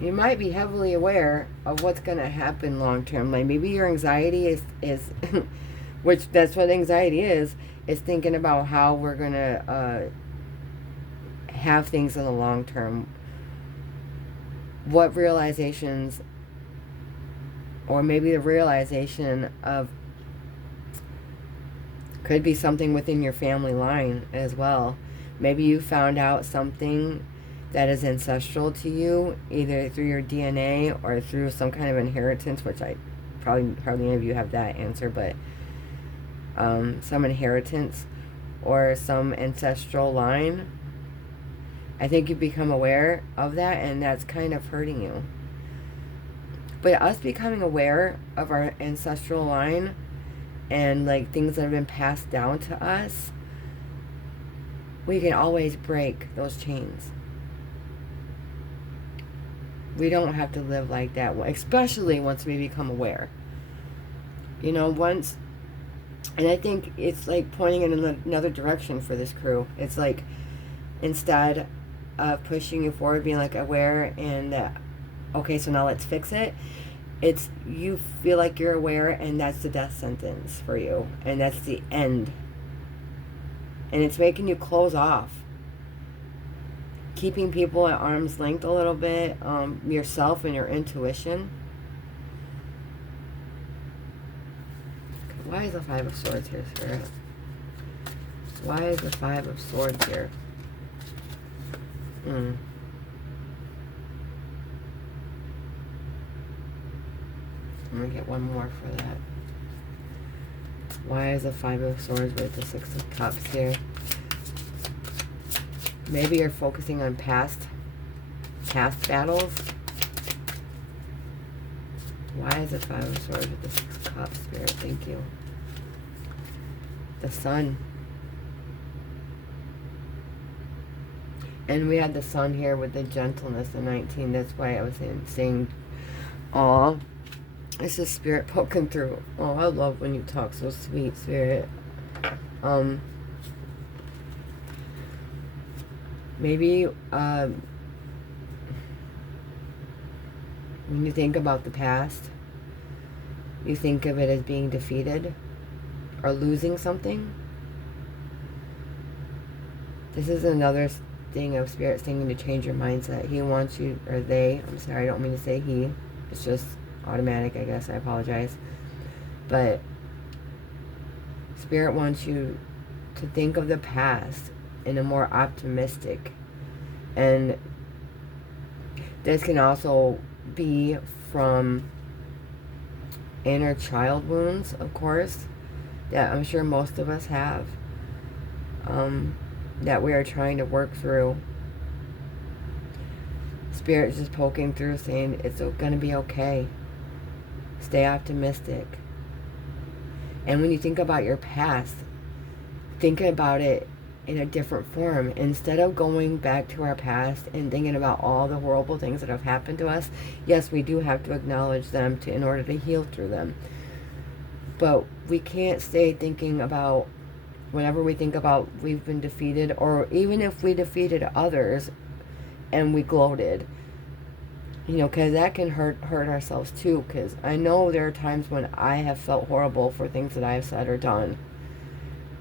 You might be heavily aware of what's going to happen long term. Like maybe your anxiety is which that's what anxiety is thinking about how we're going to have things in the long term. What realizations, or maybe the realization of Could be something within your family line as well. Maybe you found out something that is ancestral to you, either through your DNA or through some kind of inheritance, which I probably hardly any of you have that answer, but some inheritance or some ancestral line. I think you become aware of that, and that's kind of hurting you. But us becoming aware of our ancestral line and like things that have been passed down to us, we can always break those chains. We don't have to live like that, especially once we become aware. You know, once, and I think it's like pointing in another direction for this crew. It's like, instead of pushing you forward, being like aware and okay, so now let's fix it. It's, you feel like you're aware, and that's the death sentence for you, and that's the end. And it's making you close off, keeping people at arm's length a little bit, yourself and your intuition. Why is the Five of Swords here, Spirit? Why is the Five of Swords here? I'm going to get one more for that. Why is the Five of Swords with the Six of Cups here? Maybe you're focusing on past battles. Why is the Five of Swords with the Six of Cups, Spirit? Thank you. The Sun. And we had the Sun here with the gentleness, the 19. That's why I was saying, aw. It's just Spirit poking through. Oh, I love when you talk so sweet, Spirit. Maybe when you think about the past, you think of it as being defeated or losing something. This is another thing of Spirit saying to change your mindset. He wants you, or they, I'm sorry, I don't mean to say he. It's just automatic, I guess. I apologize. But Spirit wants you to think of the past in a more optimistic, and this can also be from inner child wounds, of course, that I'm sure most of us have, that we are trying to work through. Spirit's just poking through, saying it's going to be okay. Stay optimistic. And when you think about your past, think about it in a different form. Instead of going back to our past and thinking about all the horrible things that have happened to us, yes, we do have to acknowledge them in order to heal through them. But we can't stay thinking about, whenever we think about we've been defeated, or even if we defeated others and we gloated, you know, because that can hurt ourselves too. Because I know there are times when I have felt horrible for things that I've said or done,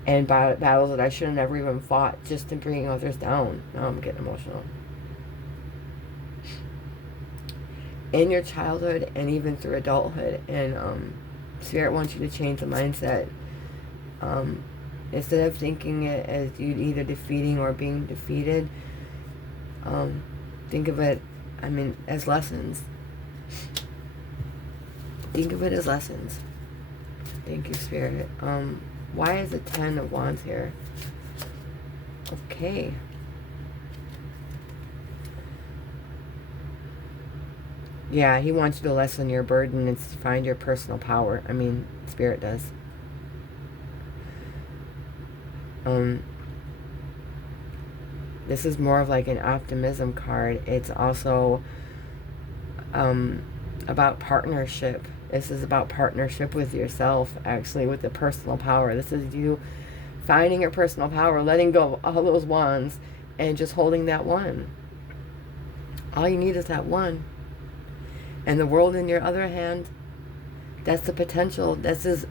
and battles that I should have never even fought, just to bring others down. Now I'm getting emotional. In your childhood and even through adulthood, and Spirit wants you to change the mindset. Instead of thinking it as you either defeating or being defeated, think of it, as lessons. Think of it as lessons. Thank you, Spirit. Why is the 10 of Wands here? Okay. Yeah, he wants you to lessen your burden and find your personal power. Spirit does. This is more of like an optimism card. It's also about partnership. This is about partnership with yourself, actually, with the personal power. This is you finding your personal power, letting go of all those wands, and just holding that one. All you need is that one. And the world in your other hand, that's the potential. This is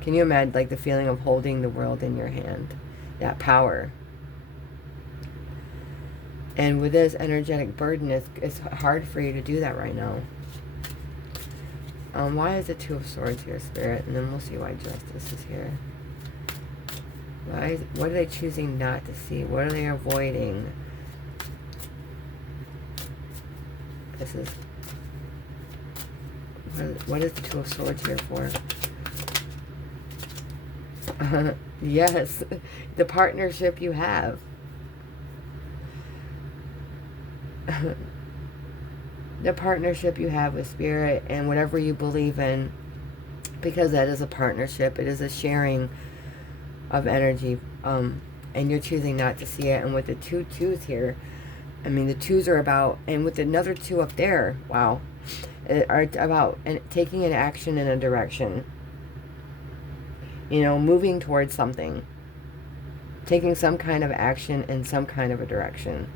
can you imagine, like, the feeling of holding the world in your hand? That power. And with this energetic burden, it's hard for you to do that right now. Why is the Two of Swords here, Spirit? And then we'll see why Justice is here. What are they choosing not to see? What are they avoiding? This is... What is the Two of Swords here for? Yes, the partnership you have. The partnership you have with Spirit and whatever you believe in, because that is a partnership. It is a sharing of energy, and you're choosing not to see it. And with the two twos here, I mean, the twos are about, and with another two up there, wow, are about taking an action in a direction. You know, moving towards something. Taking some kind of action in some kind of a direction.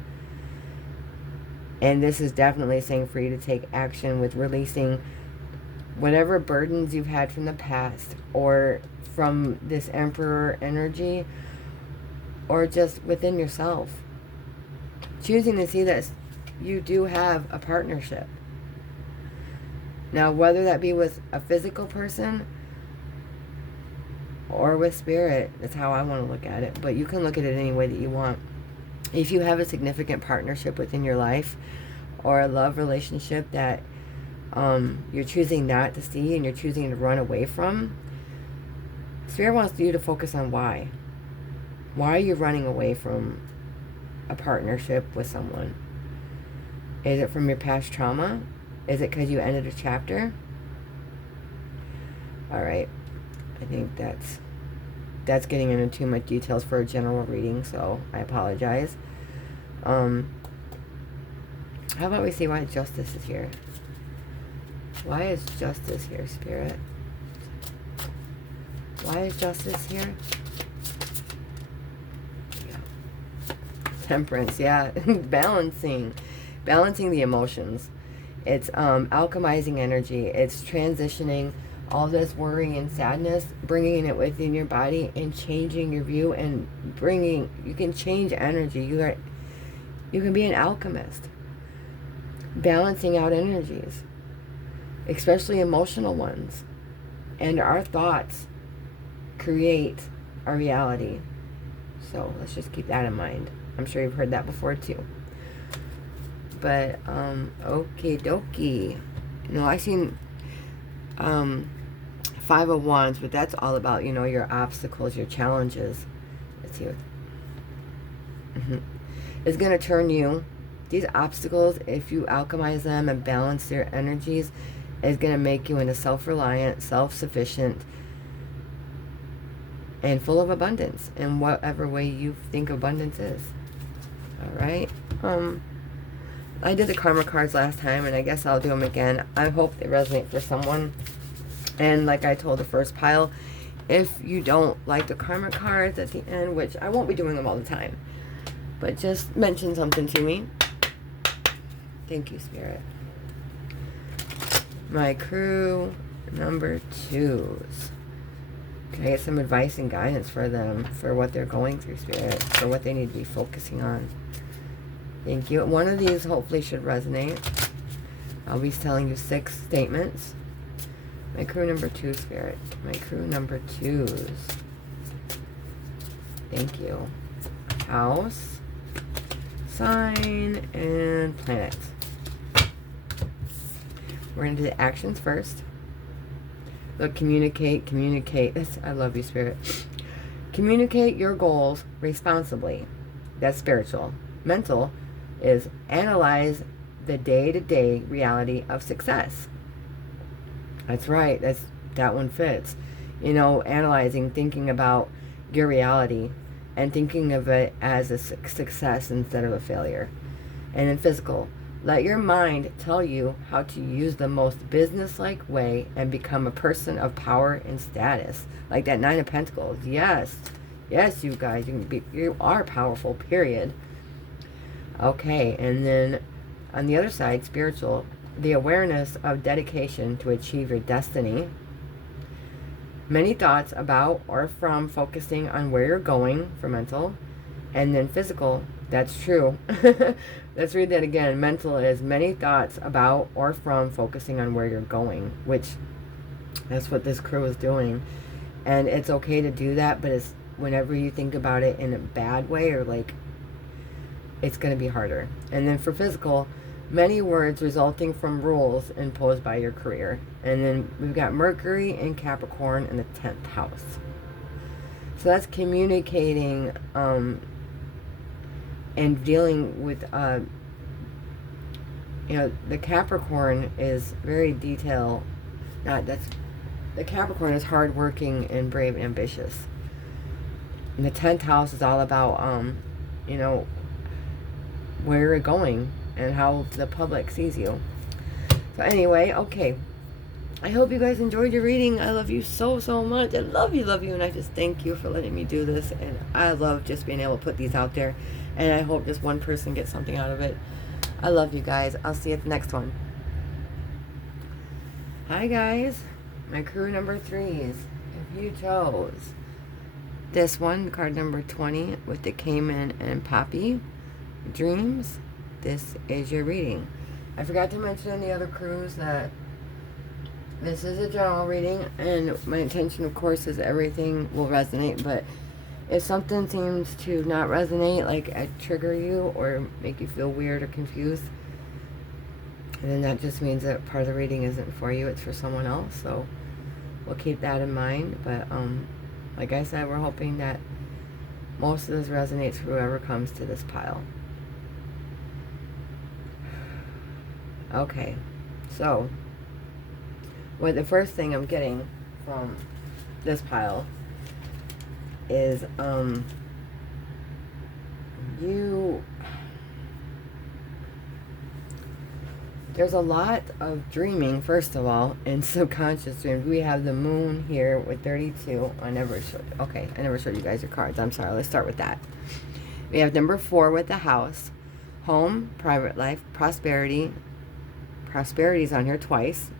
And this is definitely saying for you to take action with releasing whatever burdens you've had from the past, or from this Emperor energy, or just within yourself. Choosing to see that you do have a partnership. Now, whether that be with a physical person or with Spirit, that's how I want to look at it. But you can look at it any way that you want. If you have a significant partnership within your life, or a love relationship that you're choosing not to see and you're choosing to run away from, Spirit wants you to focus on why. Why are you running away from a partnership with someone? Is it from your past trauma? Is it because you ended a chapter? Alright. I think that's getting into too much details for a general reading, so I apologize. How about we see why Justice is here? Why is Justice here, Spirit? Why is Justice here? Yeah. Temperance, yeah. Balancing the emotions. It's alchemizing energy. It's transitioning all this worry and sadness, bringing it within your body and changing your view, and you can change energy. You can be an alchemist. Balancing out energies, especially emotional ones. And our thoughts create our reality. So let's just keep that in mind. I'm sure you've heard that before too. But, okie dokie. You know, I seen, Five of Wands, but that's all about, you know, your obstacles, your challenges. Let's see what... It's going to turn you... These obstacles, if you alchemize them and balance their energies, is going to make you into self-reliant, self-sufficient, and full of abundance in whatever way you think abundance is. Alright? I did the karma cards last time, and I guess I'll do them again. I hope they resonate for someone. And like I told the first pile, if you don't like the karma cards at the end, which I won't be doing them all the time, but just mention something to me. Thank you, Spirit. My crew number 2s. Can I get some advice and guidance for them, for what they're going through, Spirit, for what they need to be focusing on? Thank you. One of these hopefully should resonate. I'll be telling you 6 statements. My crew number 2, Spirit. My crew number 2s. Thank you. House, sign, and planet. We're going to do the actions first. Look, communicate. I love you, Spirit. Communicate your goals responsibly. That's spiritual. Mental is analyze the day-to-day reality of success. That's right. That one fits. You know, analyzing, thinking about your reality and thinking of it as a success instead of a failure. And then physical. Let your mind tell you how to use the most business-like way and become a person of power and status. Like that 9 of Pentacles. Yes. Yes, you guys. You are powerful, period. Okay, and then on the other side, spiritual. The awareness of dedication to achieve your destiny. Many thoughts about or from focusing on where you're going for mental. And then physical, that's true. Let's read that again. Mental is many thoughts about or from focusing on where you're going, which that's what this crew is doing. And it's okay to do that, but it's whenever you think about it in a bad way, or like, it's going to be harder. And then for physical, many words resulting from rules imposed by your career. And then we've got Mercury and Capricorn in the 10th house. So that's communicating and dealing with, you know, the Capricorn is very detail. The Capricorn is hardworking and brave and ambitious. And the 10th house is all about, you know, where you're going and how the public sees you. So anyway, okay. I hope you guys enjoyed your reading. I love you so, so much. I love you, and I just thank you for letting me do this. And I love just being able to put these out there. And I hope just one person gets something out of it. I love you guys. I'll see you at the next one. Hi, guys. My crew number 3s. If you chose this one, card number 20, with the Cayman and Poppy Dreams, this is your reading. I forgot to mention in the other crews that this is a general reading, and my intention, of course, is everything will resonate, but if something seems to not resonate, like trigger you or make you feel weird or confused, then that just means that part of the reading isn't for you, it's for someone else. So we'll keep that in mind. But like I said, we're hoping that most of this resonates for whoever comes to this pile. Okay, so the first thing I'm getting from this pile is there's a lot of dreaming, first of all, in subconscious dreams. We have the moon here with 32. I never showed you guys your cards. I'm sorry. Let's start with that. We have number 4 with the house, home, private life, prosperity. Prosperity's on here twice.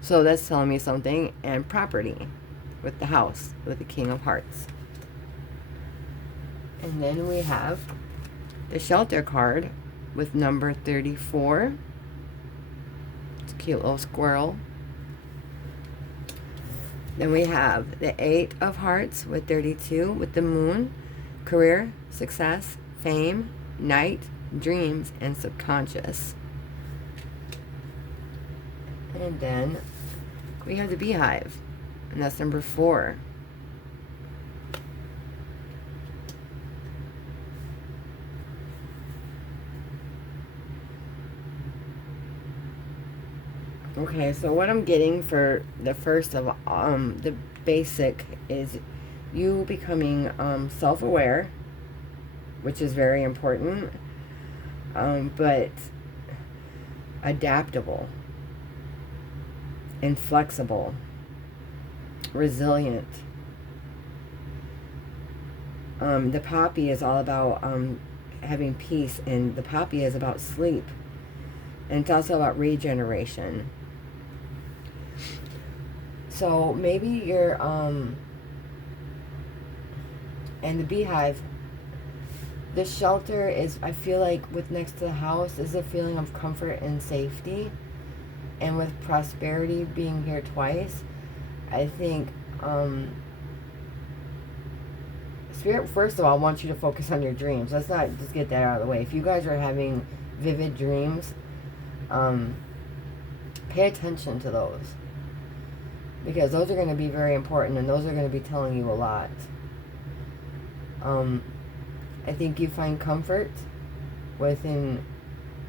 So that's telling me something. And property with the house, with the King of Hearts. And then we have the shelter card with number 34. It's a cute little squirrel. Then we have the 8 of Hearts with 32 with the moon, career, success, fame, night, dreams, and subconscious. And then we have the beehive, and that's number 4. Okay, so what I'm getting for the first of the basic is you becoming self-aware, which is very important, but adaptable, inflexible, resilient. The poppy is all about having peace, and the poppy is about sleep, and it's also about regeneration. So maybe you're and the beehive, the shelter is, I feel like with next to the house, is a feeling of comfort and safety. And with prosperity being here twice, I think Spirit, first of all, wants you to focus on your dreams. Let's not just get that out of the way. If you guys are having vivid dreams, pay attention to those. Because those are going to be very important, and those are going to be telling you a lot. I think you find comfort within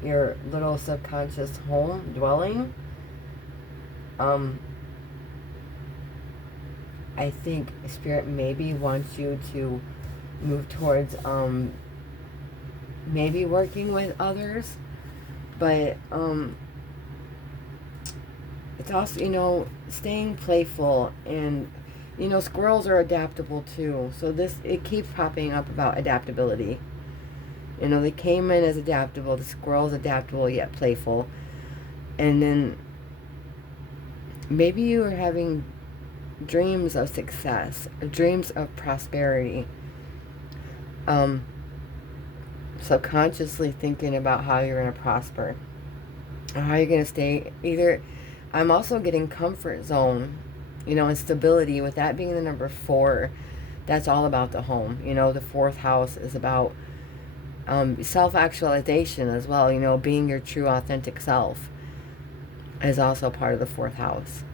your little subconscious home dwelling. I think Spirit maybe wants you to move towards maybe working with others, but it's also, you know, staying playful, and you know, squirrels are adaptable too. So it keeps popping up about adaptability. You know, the caiman is adaptable, the squirrel is adaptable yet playful. And then maybe you are having dreams of success, dreams of prosperity. Subconsciously thinking about how you're going to prosper, or how you're going to stay. Either, I'm also getting comfort zone, and stability. With that being the number 4, that's all about the home. The 4th house is about self-actualization as well. Being your true, authentic self is also part of the 4th house.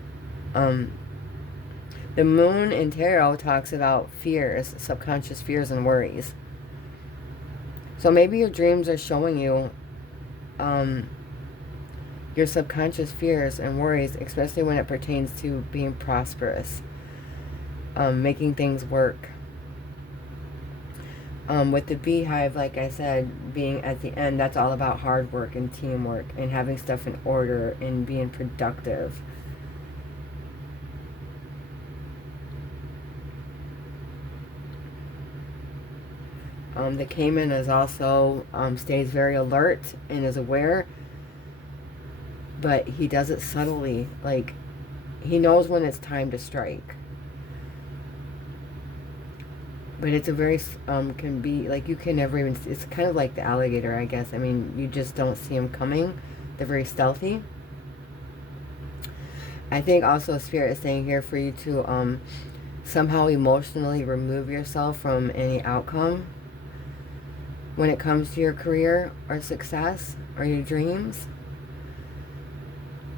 The moon in tarot talks about fears, subconscious fears and worries. So maybe your dreams are showing you your subconscious fears and worries, especially when it pertains to being prosperous, making things work. With the beehive, like I said, being at the end, that's all about hard work and teamwork and having stuff in order and being productive. The Cayman is also stays very alert and is aware, but he does it subtly. Like, he knows when it's time to strike. But it's a very, can be, like, you can never even, it's kind of like the alligator, I guess. I mean, you just don't see them coming. They're very stealthy. I think also Spirit is saying here for you to somehow emotionally remove yourself from any outcome when it comes to your career or success or your dreams,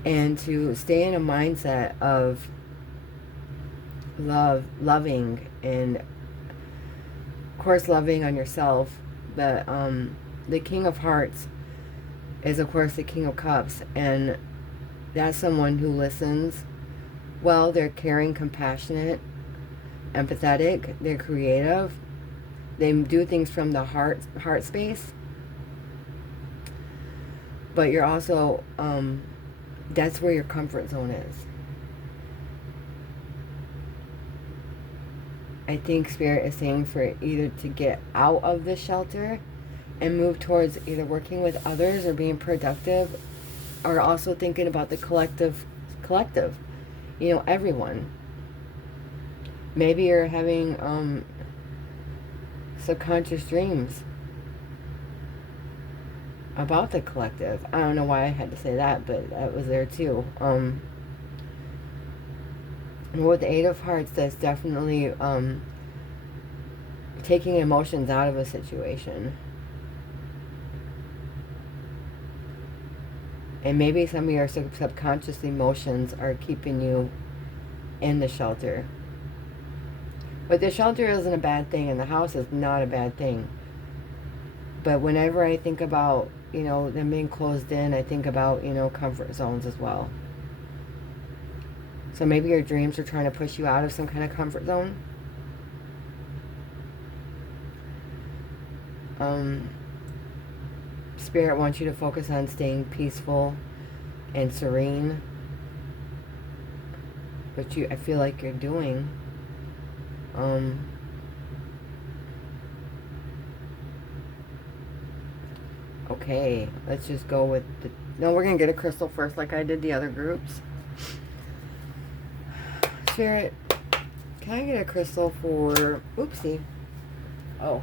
and to stay in a mindset of loving, and of course loving on yourself. But the King of Hearts is of course the King of Cups, and that's someone who listens well. They're caring, compassionate, empathetic, they're creative. They do things from the heart space. But you're also, that's where your comfort zone is. I think Spirit is saying for either to get out of the shelter and move towards either working with others or being productive, or also thinking about the collective, everyone. Maybe you're having subconscious dreams about the collective. I don't know why I had to say that, but that was there too. And with the 8 of Hearts, that's definitely taking emotions out of a situation. And maybe some of your subconscious emotions are keeping you in the shelter. But the shelter isn't a bad thing, and the house is not a bad thing. But whenever I think about, them being closed in, I think about, comfort zones as well. So maybe your dreams are trying to push you out of some kind of comfort zone. Spirit wants you to focus on staying peaceful and serene, which I feel like you're doing. Okay, let's just go with the... No, we're going to get a crystal first like I did the other groups. Spirit, can I get a crystal for... Oopsie. Oh.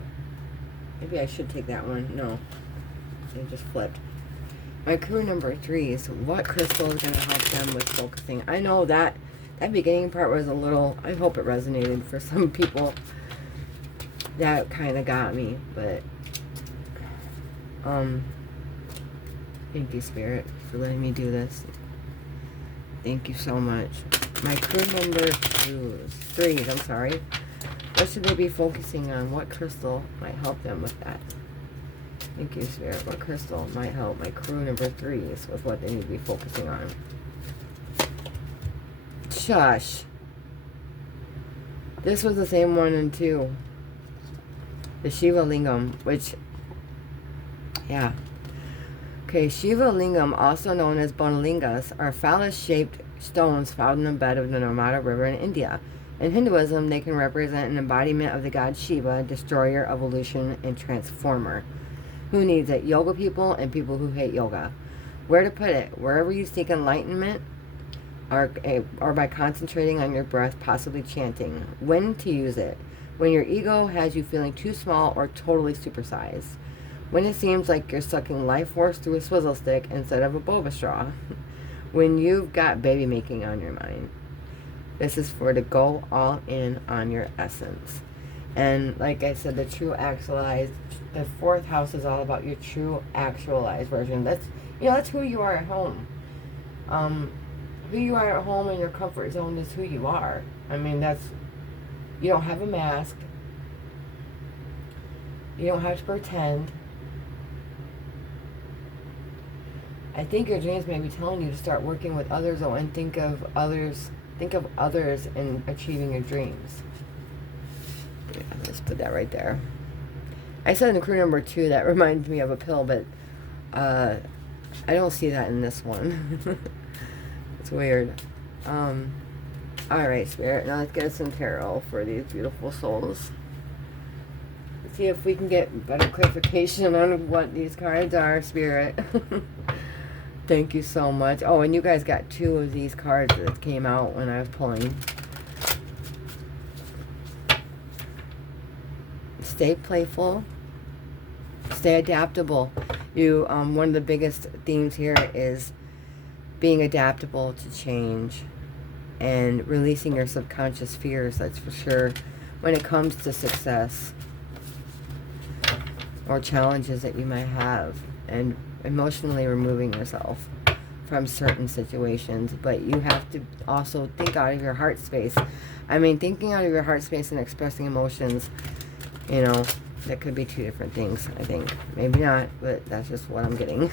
Maybe I should take that one. No. It just flipped. My crew number 3 is what crystal is going to help them with focusing. I know that beginning part was a little... I hope it resonated for some people. That kind of got me, but... Thank you, Spirit, for letting me do this. Thank you so much. My crew number 3s, I'm sorry. What should they be focusing on? What crystal might help them with that? Thank you, Spirit. What crystal might help my crew number 3s with what they need to be focusing on? Shush. This was the same one in 2. The Shiva Lingam, which... Yeah. Okay, Shiva Lingam, also known as Bonalingas, are phallus-shaped stones found in the bed of the Narmada River in India. In Hinduism, they can represent an embodiment of the god Shiva, destroyer, evolution, and transformer. Who needs it? Yoga people and people who hate yoga. Where to put it? Wherever you seek enlightenment, or by concentrating on your breath, possibly chanting. When to use it? When your ego has you feeling too small or totally supersized. When it seems like you're sucking life force through a swizzle stick instead of a boba straw. When you've got baby making on your mind. This is for to go all in on your essence. And like I said, the true actualized, the 4th house is all about your true actualized version. That's, that's who you are at home. Who you are at home in your comfort zone is who you are. I mean, you don't have a mask. You don't have to pretend. I think your dreams may be telling you to start working with others, though, and think of others in achieving your dreams. Yeah, let's put that right there. I said in clue number 2, that reminds me of a pill, but I don't see that in this one. It's weird. Alright, Spirit, now let's get some tarot for these beautiful souls. Let's see if we can get better clarification on what these cards are, Spirit. Thank you so much. Oh, and you guys got 2 of these cards that came out when I was pulling. Stay playful. Stay adaptable. One of the biggest themes here is being adaptable to change and releasing your subconscious fears, that's for sure, when it comes to success or challenges that you might have, and emotionally removing yourself from certain situations. But you have to also think out of your heart space. I mean, thinking out of your heart space and expressing emotions, that could be 2 different things, I think. Maybe not, but that's just what I'm getting.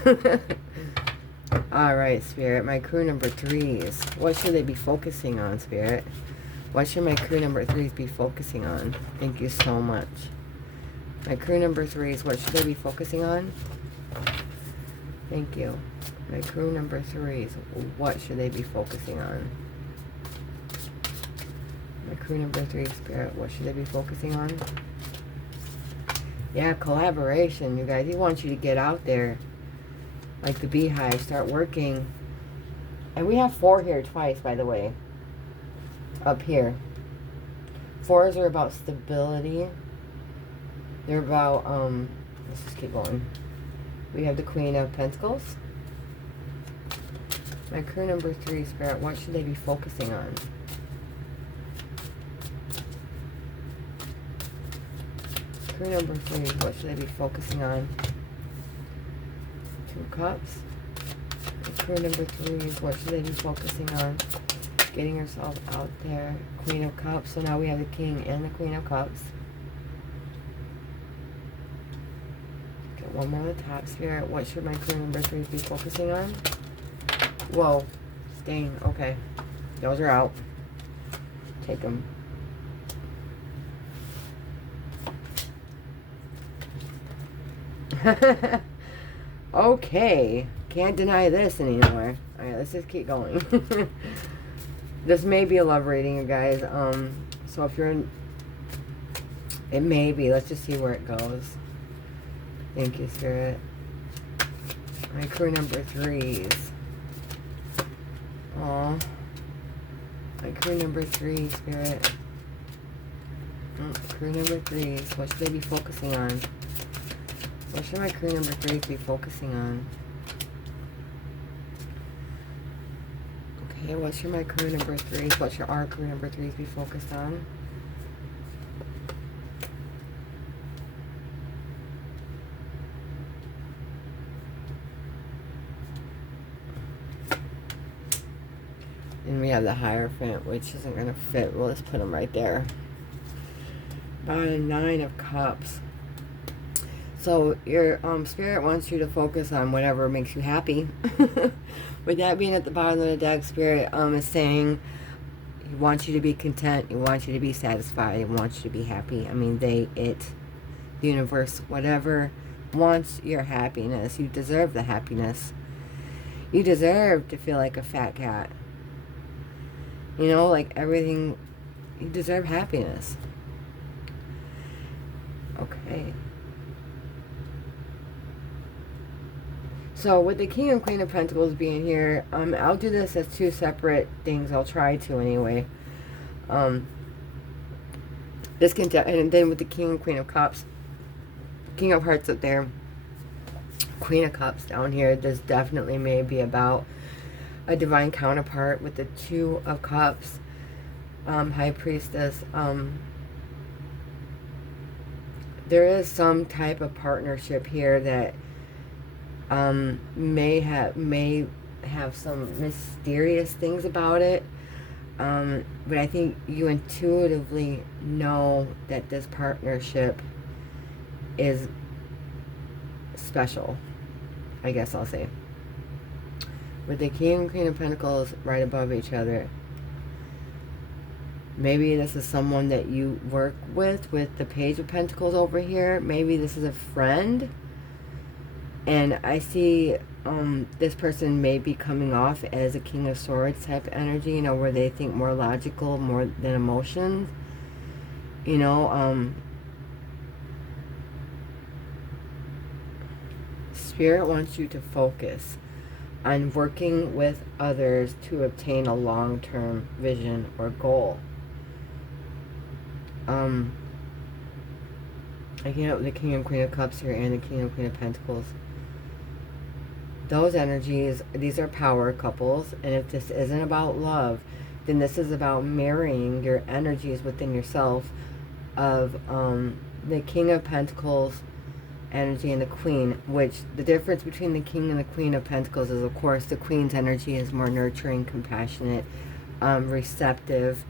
Alright, Spirit, my crew number 3s. What should they be focusing on, Spirit? What should my crew number 3s be focusing on? Thank you so much. My crew number 3s, what should they be focusing on? Thank you. My crew number 3s, what should they be focusing on? My crew number 3, Spirit, what should they be focusing on? Yeah, collaboration, you guys. He wants you to get out there. Like the beehive, start working. And we have 4 here twice, by the way. Up here. 4s are about stability. They're about, let's just keep going. We have the Queen of Pentacles. My crew number 3, Spirit, what should they be focusing on? Crew number 3, what should they be focusing on? 2 Cups. Crew number 3, what should they be focusing on? Getting yourself out there. Queen of Cups. So now we have the King and the Queen of Cups. Get one more on the top, Spirit. What should my crew number 3 be focusing on? Whoa. Stain. Okay. Those are out. Take them. Okay, can't deny this anymore. Alright, let's just keep going. This may be a love reading, you guys. So if you're in, it may be. Let's just see where it goes. Thank you, Spirit. My crew number 3s. Aw. My crew number 3, Spirit. Crew number 3s. What should they be focusing on? What should my crew number 3s be focusing on? Okay, what should my crew number 3s, what should our crew number 3s be focused on? And we have the Hierophant, which isn't going to fit. We'll just put them right there. Bottom 9 of Cups. So your Spirit wants you to focus on whatever makes you happy. With that being at the bottom of the deck, Spirit is saying he wants you to be content. He wants you to be satisfied. He wants you to be happy. I mean, the universe, whatever, wants your happiness. You deserve the happiness. You deserve to feel like a fat cat. Like everything, you deserve happiness. Okay. So with the King and Queen of Pentacles being here, I'll do this as 2 separate things. I'll try to anyway. This can, and then with the King and Queen of Cups, King of Hearts up there, Queen of Cups down here, this definitely may be about a divine counterpart with the Two of Cups, High Priestess. There is some type of partnership here that may have some mysterious things about it. But I think you intuitively know that this partnership is special, I guess I'll say. With the King and Queen of Pentacles right above each other, maybe this is someone that you work with the Page of Pentacles over here. Maybe this is a friend. And I see this person may be coming off as a King of Swords type energy, you know, where they think more logical, more than emotions. You know, Spirit wants you to focus on working with others to obtain a long-term vision or goal. Again, the King and Queen of Cups here and the King and Queen of Pentacles. Those energies, these are power couples, and if this isn't about love, then this is about marrying your energies within yourself of the King of Pentacles energy and the Queen, which the difference between the King and the Queen of Pentacles is, of course, the Queen's energy is more nurturing, compassionate, receptive.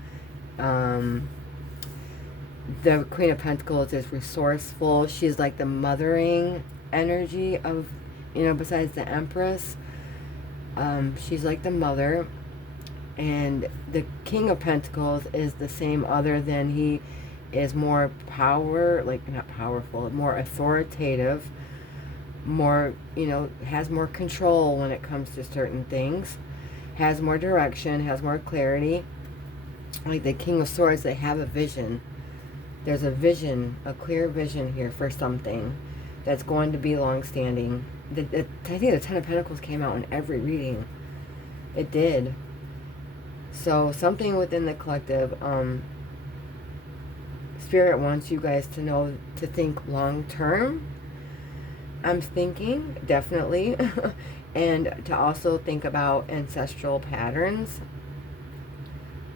The Queen of Pentacles is resourceful. She's like the mothering energy of, you know, besides the Empress. She's like the mother. And the King of Pentacles is the same, other than he is more power, like not powerful, more authoritative, more, you know, has more control when it comes to certain things, has more direction, has more clarity. Like the King of Swords, they have a vision. There's a vision, a clear vision here for something that's going to be long-standing. I think the Ten of Pentacles came out in every reading. It did. So something within the collective, Spirit wants you guys to know to think long-term. I'm thinking, definitely. And to also think about ancestral patterns.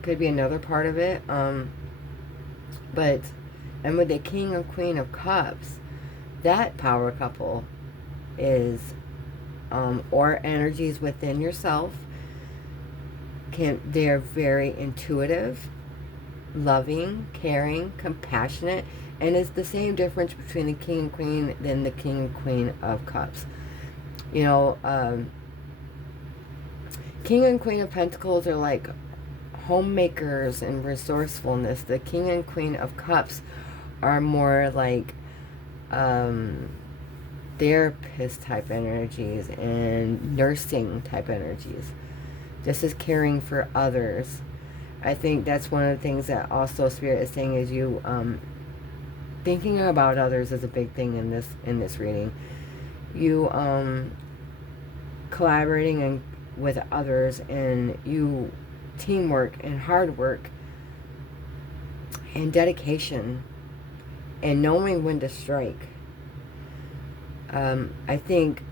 Could be another part of it. But, and with the King and Queen of Cups, that power couple is, or energies within yourself, they're very intuitive, loving, caring, compassionate, and it's the same difference between the King and Queen than the King and Queen of Cups. You know, King and Queen of Pentacles are like homemakers and resourcefulness. The King and Queen of Cups are more like therapist type energies and nursing type energies. This is caring for others. I think that's one of the things that also Spirit is saying is you thinking about others is a big thing in this reading. You collaborating with others, and you teamwork and hard work and dedication and knowing when to strike. I think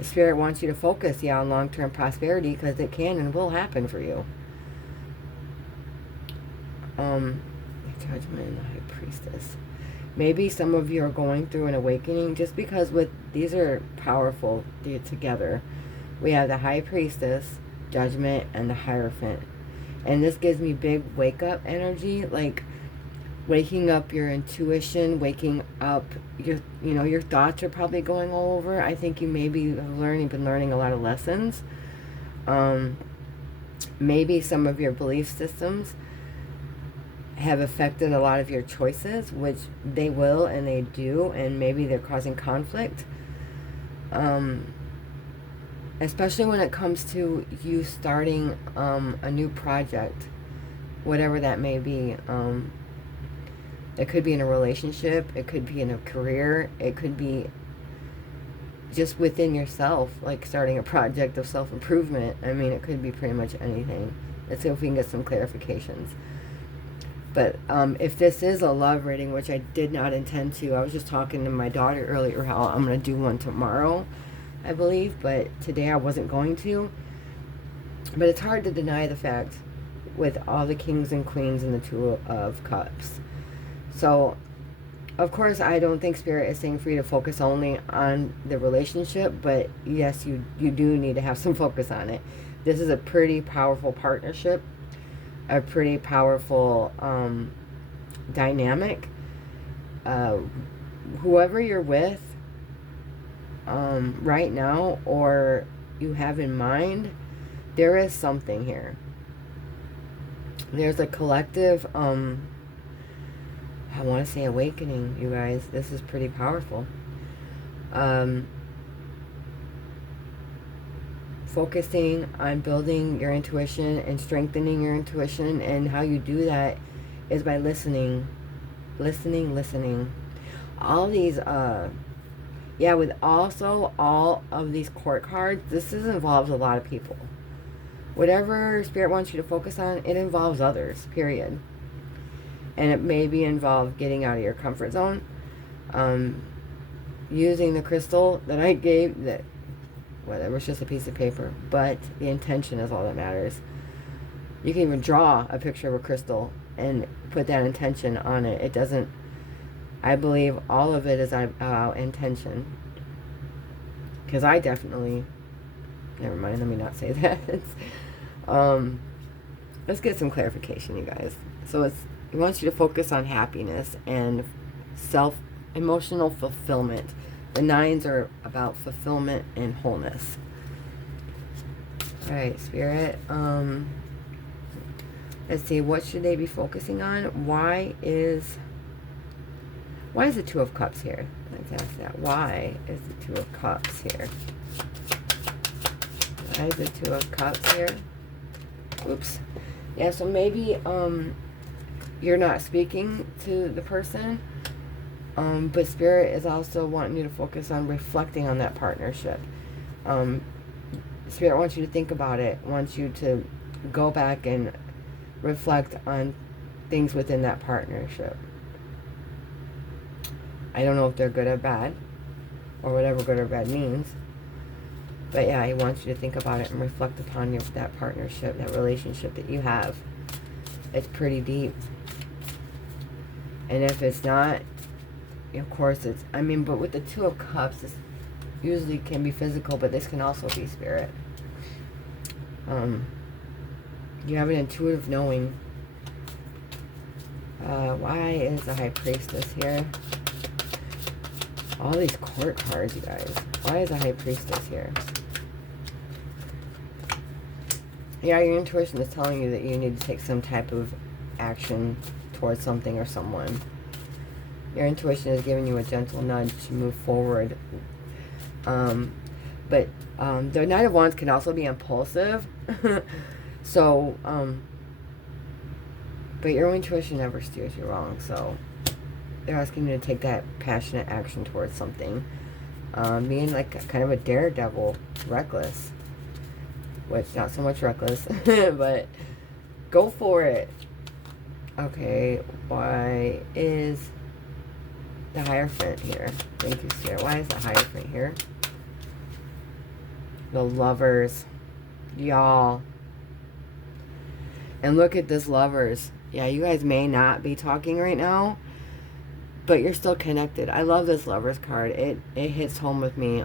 Spirit wants you to focus, on long-term prosperity, because it can and will happen for you. Judgment and the High Priestess. Maybe some of you are going through an awakening, just because these are powerful together. We have the High Priestess, Judgment, and the Hierophant. And this gives me big wake-up energy, like waking up your intuition, waking up your thoughts are probably going all over. I think you may be been learning a lot of lessons. Maybe some of your belief systems have affected a lot of your choices, which they will and they do, and maybe they're causing conflict. Especially when it comes to you starting a new project, whatever that may be. It could be in a relationship, it could be in a career, it could be just within yourself, like starting a project of self-improvement. I mean, it could be pretty much anything. Let's see if we can get some clarifications. But if this is a love reading, which I did not intend to, I was just talking to my daughter earlier how I'm going to do one tomorrow, I believe, but today I wasn't going to. But it's hard to deny the fact with all the kings and queens and the Two of Cups. So, of course, I don't think Spirit is saying for you to focus only on the relationship, but yes, you do need to have some focus on it. This is a pretty powerful partnership, a pretty powerful dynamic. Whoever you're with right now, or you have in mind, there is something here. There's a collective, I want to say awakening, you guys. This is pretty powerful. Focusing on building your intuition and strengthening your intuition, and how you do that is by listening. All these, with also all of these court cards, this involves a lot of people. Whatever Spirit wants you to focus on, it involves others, period. And it may be involved getting out of your comfort zone, using the crystal that I gave, that whatever, it's just a piece of paper, but the intention is all that matters. You can even draw a picture of a crystal and put that intention on it. It doesn't, I believe all of it is about intention. Because I definitely, never mind, let me not say that. Let's get some clarification, you guys. So it wants you to focus on happiness and emotional fulfillment. The 9s are about fulfillment and wholeness. All right, Spirit. Let's see, what should they be focusing on? Why is the Two of Cups here? Let's ask that. Why is the Two of Cups here? Why is the Two of Cups here? Oops. Yeah, so maybe you're not speaking to the person, but Spirit is also wanting you to focus on reflecting on that partnership. Spirit wants you to think about it, wants you to go back and reflect on things within that partnership. I don't know if they're good or bad, or whatever good or bad means. But yeah, he wants you to think about it and reflect upon that partnership, that relationship that you have. It's pretty deep. And if it's not, of course it's, but with the Two of Cups, this usually can be physical, but this can also be spirit. You have an intuitive knowing. Why is the High Priestess here? All these court cards, you guys. Why is the High Priestess here? Yeah, your intuition is telling you that you need to take some type of action towards something or someone. Your intuition is giving you a gentle nudge to move forward. But the Knight of Wands can also be impulsive. So, but your intuition never steers you wrong. So, they're asking you to take that passionate action towards something. Being like kind of a daredevil, reckless. Which, not so much reckless, but go for it. Okay, why is the Hierophant here? Thank you, Spirit. Why is the Hierophant here? The Lovers. Y'all. And look at this, Lovers. Yeah, you guys may not be talking right now, but you're still connected. I love this Lovers card. It hits home with me.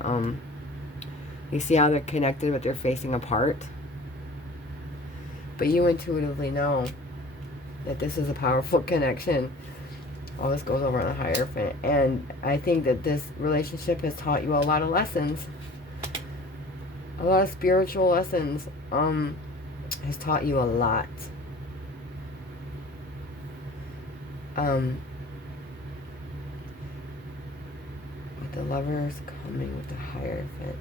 You see how they're connected, but they're facing apart? But you intuitively know that this is a powerful connection. All this goes over on the Hierophant. And I think that this relationship has taught you a lot of lessons. A lot of spiritual lessons. Has taught you a lot. With the Lovers coming with the Hierophant.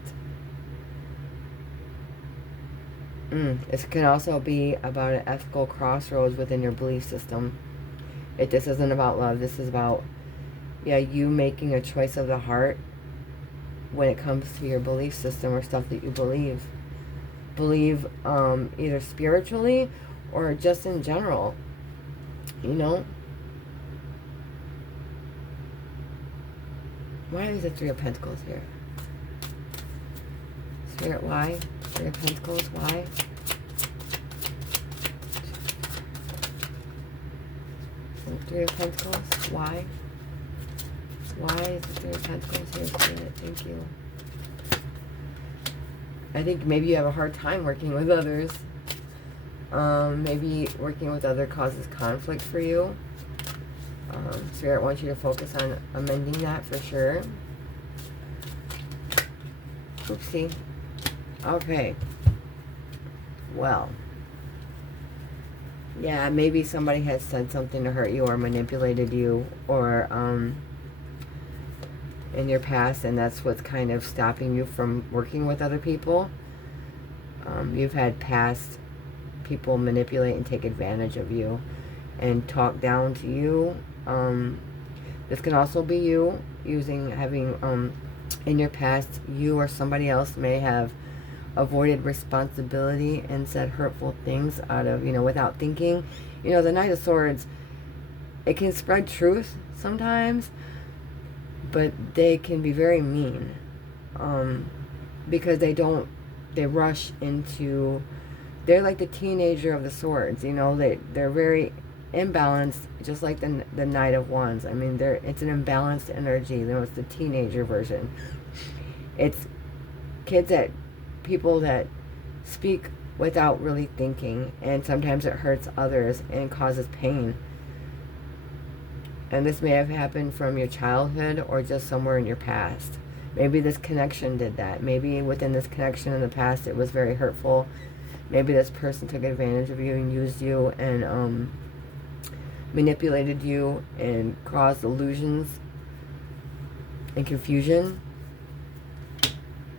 This can also be about an ethical crossroads within your belief system. This isn't about love. This is about, you making a choice of the heart when it comes to your belief system or stuff that you believe. Believe either spiritually or just in general. You know? Why is the Three of Pentacles here? Spirit, why? Three of Pentacles, why? Three of Pentacles, why? Why is the Three of Pentacles here, Spirit? Thank you. I think maybe you have a hard time working with others. Maybe working with others causes conflict for you. Spirit wants you to focus on amending that for sure. Oopsie. Okay. Well. Yeah, maybe somebody has said something to hurt you or manipulated you or in your past, and that's what's kind of stopping you from working with other people. You've had past people manipulate and take advantage of you and talk down to you. This can also be you having in your past, you or somebody else may have avoided responsibility and said hurtful things out of, without thinking. The Knight of Swords, it can spread truth sometimes, but they can be very mean, because they rush into, they're like the teenager of the swords, they're very imbalanced, just like the Knight of Wands. I mean, it's an imbalanced energy. It's the teenager version. It's people that speak without really thinking, and sometimes it hurts others and causes pain. And this may have happened from your childhood or just somewhere in your past. Maybe this connection did that. Maybe within this connection in the past it was very hurtful. Maybe this person took advantage of you and used you and manipulated you and caused illusions and confusion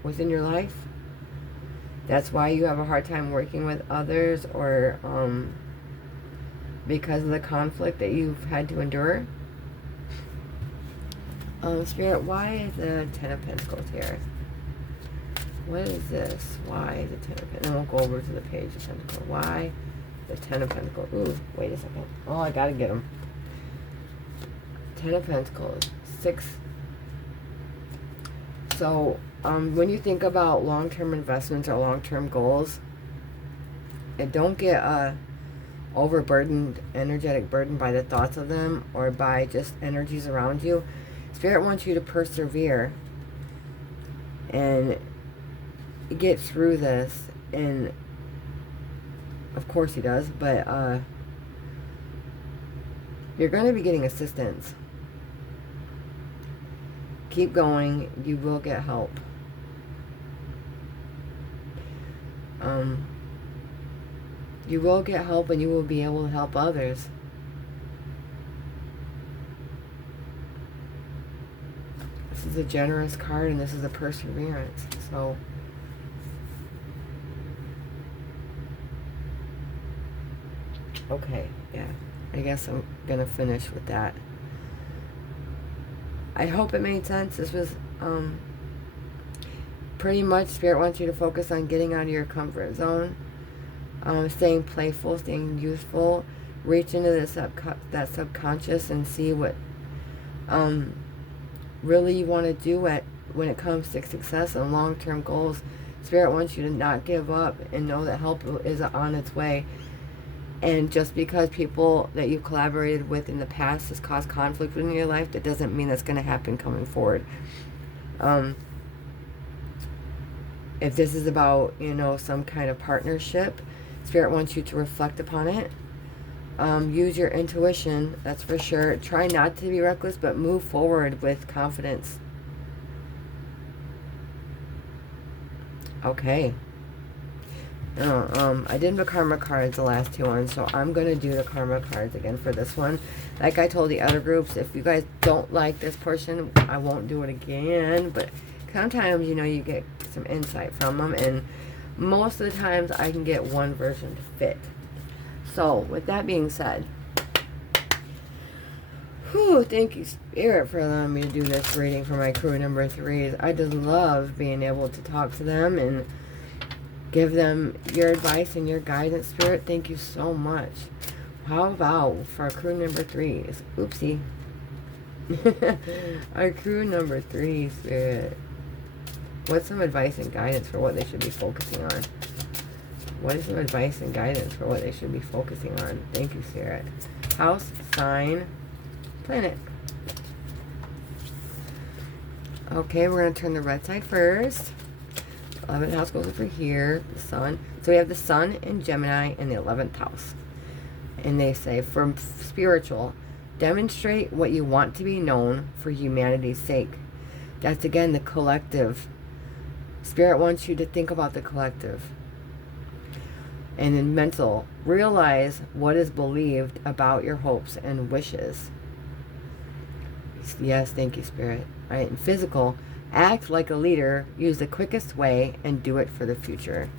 within your life. That's why you have a hard time working with others, or because of the conflict that you've had to endure. Spirit, why is the Ten of Pentacles here? What is this? Why is the Ten of Pentacles? And we'll go over to the Page of Pentacles. Why the Ten of Pentacles? Ooh, wait a second. Oh, I gotta get them. Ten of Pentacles. 6. So, when you think about long-term investments or long-term goals, and don't get overburdened, energetic burdened by the thoughts of them or by just energies around you. Spirit wants you to persevere and get through this, and of course he does, but you're going to be getting assistance. Keep going. You will get help. You will get help, and you will be able to help others. This is a generous card, and this is a perseverance. So, okay, yeah. I guess I'm going to finish with that. I hope it made sense. This was pretty much Spirit wants you to focus on getting out of your comfort zone, staying playful, staying youthful, reach into that subconscious and see what really you want to do when it comes to success and long-term goals. Spirit wants you to not give up and know that help is on its way. And just because people that you collaborated with in the past has caused conflict in your life, that doesn't mean that's going to happen coming forward. If this is about, some kind of partnership, Spirit wants you to reflect upon it. Use your intuition, that's for sure. Try not to be reckless, but move forward with confidence. Okay. I did the karma cards the last 2 ones, so I'm going to do the karma cards again for this one. Like I told the other groups, if you guys don't like this portion, I won't do it again, but sometimes, you get some insight from them, and most of the times I can get one version to fit. So, with that being said, thank you, Spirit, for allowing me to do this reading for my crew number 3s. I just love being able to talk to them and give them your advice and your guidance, Spirit. Thank you so much How about for crew number 3? Oopsie. Our crew number 3, Spirit. What's some advice and guidance for what they should be focusing on? What is some advice and guidance for what they should be focusing on? Thank you, Spirit. House, sign, planet. Okay, we're going to turn the red side first. 11th house goes over here, the sun. So we have the sun in Gemini in the 11th house. And they say, from spiritual, demonstrate what you want to be known for humanity's sake. That's, again, the collective. Spirit wants you to think about the collective. And then mental, realize what is believed about your hopes and wishes. Yes, thank you, Spirit. All right, and physical, act like a leader, use the quickest way, and do it for the future.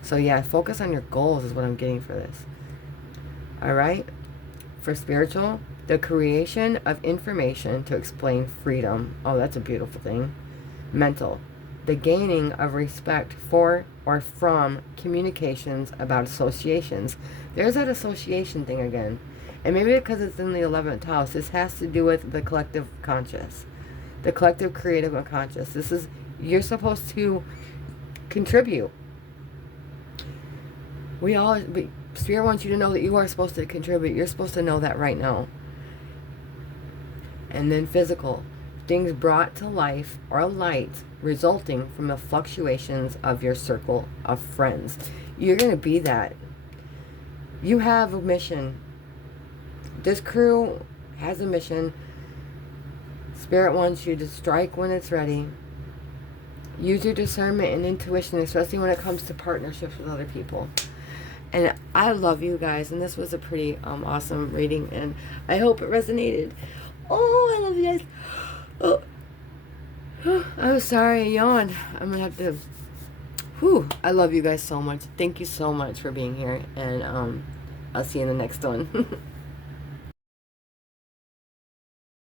So yeah, focus on your goals is what I'm getting for this. All right, for spiritual, the creation of information to explain freedom. Oh, that's a beautiful thing. Mental, the gaining of respect for or from communications about associations. There's that association thing again. And maybe because it's in the 11th house, this has to do with the collective conscious. The collective creative unconscious. This is, you're supposed to contribute. Spirit wants you to know that you are supposed to contribute. You're supposed to know that right now. And then physical. Things brought to life or light resulting from the fluctuations of your circle of friends. You're going to be that. You have a mission. This crew has a mission. Spirit wants you to strike when it's ready. Use your discernment and intuition, especially when it comes to partnerships with other people. And I love you guys, and this was a pretty awesome reading, and I hope it resonated. Oh, I love you guys. Oh, I'm sorry, I yawned. I'm gonna have to. I love you guys so much. Thank you so much for being here, and I'll see you in the next one.